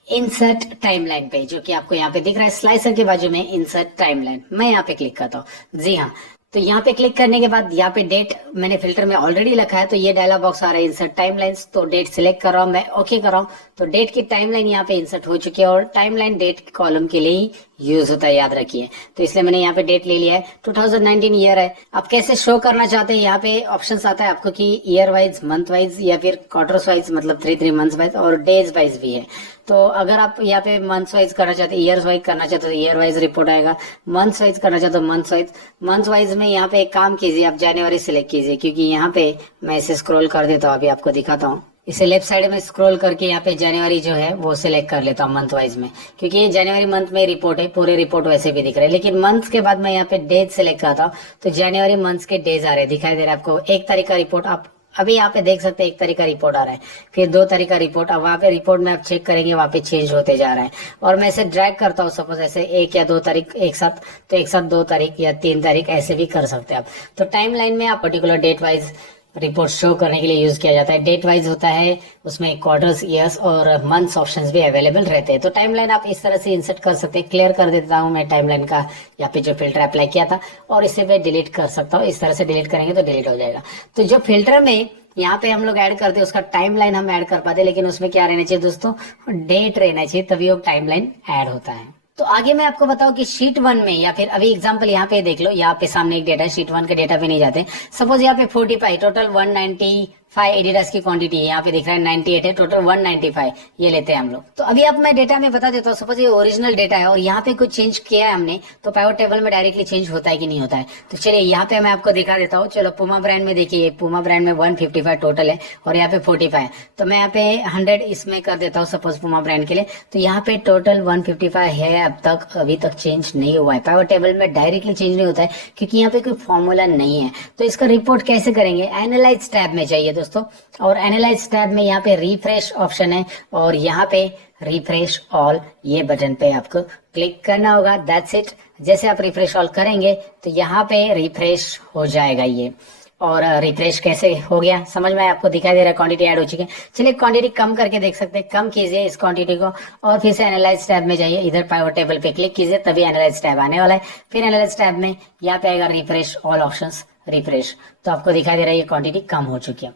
इंसर्ट टाइमलाइन पे, जो कि आपको यहाँ पे दिख रहा है स्लाइसर के बाजू में इंसर्ट टाइमलाइन। मैं यहाँ पे क्लिक करता हूँ। जी हाँ, तो यहाँ पे क्लिक करने के बाद यहाँ पे डेट मैंने फिल्टर में ऑलरेडी रखा है, तो ये डायलॉग बॉक्स आ रहा है इंसर्ट टाइमलाइंस। तो डेट सिलेक्ट कर रहा हूँ मैं, ओके कर रहा हूँ। तो डेट की टाइमलाइन यहाँ पे इंसर्ट हो चुकी है, और टाइमलाइन डेट कॉलम के लिए ही यूज होता है, याद रखिए। तो इसलिए मैंने यहाँ पे डेट ले लिया है, 2019 ईयर है। आप कैसे शो करना चाहते हैं, यहाँ पे ऑप्शंस आता है आपको कि ईयर वाइज, मंथ वाइज या फिर क्वार्टर्स वाइज, मतलब 3 मंथ्स वाइज, और डेज वाइज भी है। तो अगर आप यहाँ पे मंथ्स वाइज करना चाहते हैं, ईयर्स वाइज करना चाहते हो तो ईयर वाइज रिपोर्ट आएगा। मंथ्स वाइज करना चाहते हो मंथ्स वाइज। मंथ्स वाइज में यहाँ पे एक काम कीजिए, आप जनवरी सिलेक्ट कीजिए, क्योंकि यहाँ पे मैं इसे स्क्रॉल कर देता हूँ, अभी आपको दिखाता हूँ। इसे लेफ्ट साइड में स्क्रॉल करके यहाँ पे जनवरी जो है वो सिलेक्ट कर लेता हूँ मंथ वाइज में, क्योंकि ये जनवरी मंथ में रिपोर्ट है, पूरे रिपोर्ट वैसे भी दिख रहे हैं। लेकिन मंथ के बाद मैं यहाँ पे डेज सिलेक्ट करता हूँ, तो जनवरी मंथ के डेज आ रहे हैं, दिखाई दे रहा है आपको। 1 तारीख का रिपोर्ट आप अभी यहाँ पे देख सकते हैं, 1 तारीख का रिपोर्ट आ रहा है, फिर 2 तारीख का रिपोर्ट। अब वहाँ पे रिपोर्ट में आप चेक करेंगे वहाँ पे चेंज होते जा रहा है। और मैं इसे ड्रैग करता हूँ, सपोज ऐसे 1 या 2 तारीख एक साथ, तो एक साथ 2 तारीख या 3 तारीख ऐसे भी कर सकते हैं आप। तो टाइम लाइन में आप particular date wise report show करने के लिए यूज किया जाता है। डेट वाइज होता है, उसमें क्वार्टर्स, ईयर्स और मंथ्स ऑप्शंस भी अवेलेबल रहते हैं। तो टाइमलाइन आप इस तरह से इंसर्ट कर सकते हैं। क्लियर कर देता हूं मैं टाइमलाइन का यहाँ पे जो फिल्टर अप्लाई किया था, और इसे मैं डिलीट कर सकता हूँ। इस तरह से डिलीट करेंगे तो डिलीट हो जाएगा। तो जो फिल्टर में यहाँ पे हम लोग ऐड करते हैं उसका टाइमलाइन हम ऐड कर पाते, लेकिन उसमें क्या रहना चाहिए दोस्तों, डेट रहना चाहिए, तभी वो टाइमलाइन ऐड होता है। तो आगे मैं आपको बताऊं कि शीट 1 में, या फिर अभी एग्जांपल यहाँ पे देख लो, यहाँ पे सामने एक डेटा है, शीट 1 के डेटा पे नहीं जाते। सपोज यहाँ पे 45 टोटल 195 एडिडास की क्वांटिटी है, यहाँ पे दिख रहा है 98 है, टोटल 195 ये लेते हैं हम लोग। तो अभी अब मैं डेटा में बता देता हूँ। सपोज ये ओरिजिनल डेटा है और यहाँ पे कुछ चेंज किया है हमने, तो पाइवट टेबल में डायरेक्टली चेंज होता है कि नहीं होता है। तो चलिए यहाँ पे मैं आपको दिखा देता हूँ। चलो पुमा ब्रांड में देखिए, पुमा ब्रांड में 155 टोटल है और यहाँ पे 45, तो मैं यहाँ पे 100 इसमें कर देता हूँ सपोज पुमा ब्रांड के लिए। तो यहाँ पे टोटल 155 है, अब तक अभी तक चेंज नहीं हुआ है। पाइवट टेबल में डायरेक्टली चेंज नहीं होता है क्योंकि यहाँ पे कोई फॉर्मूला नहीं है। तो इसका रिपोर्ट कैसे करेंगे, एनालाइज टैब में जाइए दोस्तों, और एनालाइज टैब में यहाँ पे रिफ्रेश ऑप्शन है, और यहाँ पे रिफ्रेश ऑल ये बटन पे आपको क्लिक करना होगा। That's it. जैसे आप रिफ्रेश ऑल करेंगे तो यहाँ पे रिफ्रेश हो जाएगा ये। और रिफ्रेश कैसे हो गया समझ में आपको दिखाई दे रहा है, क्वांटिटी ऐड हो चुकी है। चलिए क्वांटिटी कम करके देख सकते हैं, कम कीजिए इस क्वांटिटी को और फिर से एनालाइज टैब में जाइए, इधर पाइवट टेबल पे क्लिक कीजिए, तभी एनालाइज टैब आने वाला है। फिर एनालाइज टैब में यहाँ पे आएगा रिफ्रेश ऑल ऑप्शंस, रिफ्रेश, तो आपको दिखाई दे रहा है ये क्वांटिटी कम हो चुकी है।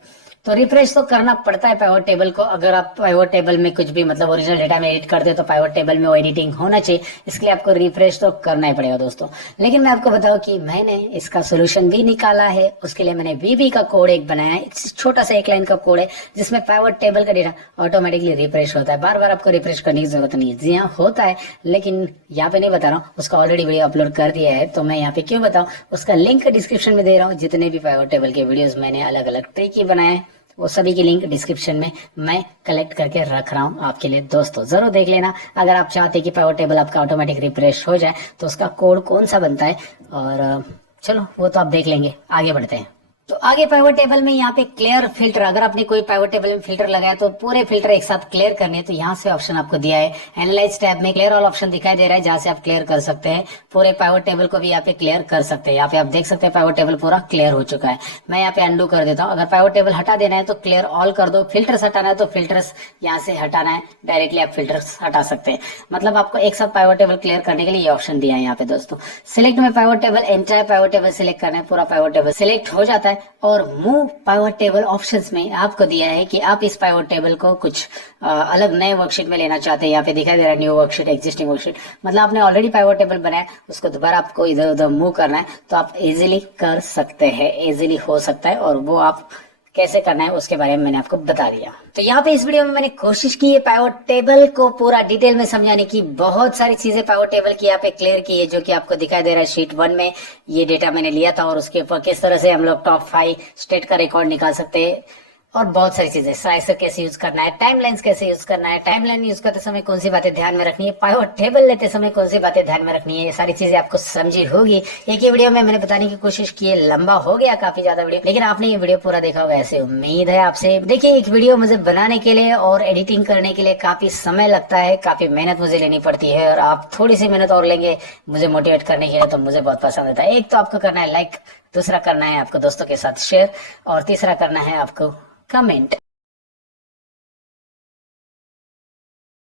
तो रिफ्रेश तो करना पड़ता है पाइवट टेबल को। अगर आप पाइवट टेबल में कुछ भी मतलब ओरिजिनल डेटा में एडिट करते हो तो पाइवट टेबल में वो एडिटिंग होना चाहिए, इसके लिए आपको रिफ्रेश तो करना ही पड़ेगा दोस्तों। लेकिन मैं आपको बताऊं कि मैंने इसका सोल्यूशन भी निकाला है। उसके लिए मैंने VB का कोड एक बनाया है, छोटा सा एक लाइन का कोड है जिसमें पाइवट टेबल का डेटा ऑटोमेटिकली रिफ्रेश होता है। बार बार आपको रिफ्रेश करने की जरूरत नहीं है। जी हाँ होता है, लेकिन यहाँ पे नहीं बता रहा हूँ, उसका ऑलरेडी वीडियो अपलोड कर दिया है। तो मैं यहाँ पे क्यों बताऊँ, उसका लिंक डिस्क्रिप्शन में दे रहा हूँ। जितने भी पाइवट टेबल के वीडियोस मैंने अलग अलग तरीके की बनाए हैं वो सभी की लिंक डिस्क्रिप्शन में मैं कलेक्ट करके रख रहा हूँ आपके लिए दोस्तों, जरूर देख लेना। अगर आप चाहते हैं कि पाइवट टेबल आपका ऑटोमेटिक रिफ्रेश हो जाए तो उसका कोड कौन सा बनता है, और चलो वो तो आप देख लेंगे। आगे बढ़ते हैं। तो आगे पाइवट टेबल में यहाँ पे क्लियर फिल्टर, अगर आपने कोई पाइवट टेबल में फिल्टर लगाया तो पूरे फिल्टर एक साथ क्लियर करने हैं। तो यहाँ से ऑप्शन आपको दिया है, एनालाइज टैब में क्लियर ऑल ऑप्शन दिखाई दे रहा है, जहाँ से आप क्लियर कर सकते हैं पूरे पाइवट टेबल को भी यहाँ पे क्लियर कर सकते हैं। यहाँ पे आप देख सकते हैं पाइवट टेबल पूरा क्लियर हो चुका है। मैं यहाँ पे अंडू कर देता हूँ। अगर पाइवट टेबल हटा देना है तो क्लियर ऑल कर दो, फिल्टर्स हटाना है तो फिल्टर्स यहाँ से हटाना है, डायरेक्टली आप फिल्टर्स हटा सकते हैं। मतलब आपको एक साथ पाइवट टेबल क्लियर करने के लिए ये ऑप्शन दिया है यहाँ पे दोस्तों। सिलेक्ट में pivot table, entire pivot table select करना है, पूरा पाइवट टेबल सिलेक्ट हो जाता है। और मूव पाइवट टेबल ऑप्शंस में आपको दिया है कि आप इस पाइवट टेबल को कुछ अलग नए वर्कशीट में लेना चाहते हैं। यहाँ पे दिखाई दे रहा है न्यू वर्कशीट, एग्जिस्टिंग वर्कशीट, मतलब आपने ऑलरेडी पाइवट टेबल बनाया, उसको दोबारा आपको इधर उधर मूव करना है तो आप इजीली कर सकते हैं, इजीली हो सकता है। और वो आप कैसे करना है उसके बारे में मैंने आपको बता दिया। तो यहाँ पे इस वीडियो में मैंने कोशिश की है पाइवट टेबल को पूरा डिटेल में समझाने की। बहुत सारी चीजें पाइवट टेबल की यहाँ पे क्लियर की है, जो कि आपको दिखाई दे रहा है शीट 1 में। ये डेटा मैंने लिया था और उसके ऊपर किस तरह से हम लोग टॉप 5 स्टेट का रिकॉर्ड निकाल सकते हैं, और बहुत सारी चीजें, स्लाइसर कैसे यूज करना है, टाइमलाइंस कैसे यूज करना है, टाइमलाइन यूज करते समय कौन सी बातें ध्यान में रखनी है, पाइवट टेबल लेते समय कौन सी बातें ध्यान में रखनी है, ये सारी चीजें आपको समझी होगी। एक ही वीडियो में मैंने बताने की कोशिश की है, लंबा हो गया काफी ज्यादा वीडियो, लेकिन आपने ये वीडियो पूरा देखा होगा ऐसे उम्मीद है आपसे। देखिए एक वीडियो मुझे बनाने के लिए और एडिटिंग करने के लिए काफी समय लगता है, काफी मेहनत मुझे लेनी पड़ती है, और आप थोड़ी सी मेहनत और लेंगे मुझे मोटिवेट करने के लिए तो मुझे बहुत पसंद आता है। एक तो आपको करना है लाइक, दूसरा करना है आपको दोस्तों के साथ शेयर, और तीसरा करना है आपको कमेंट।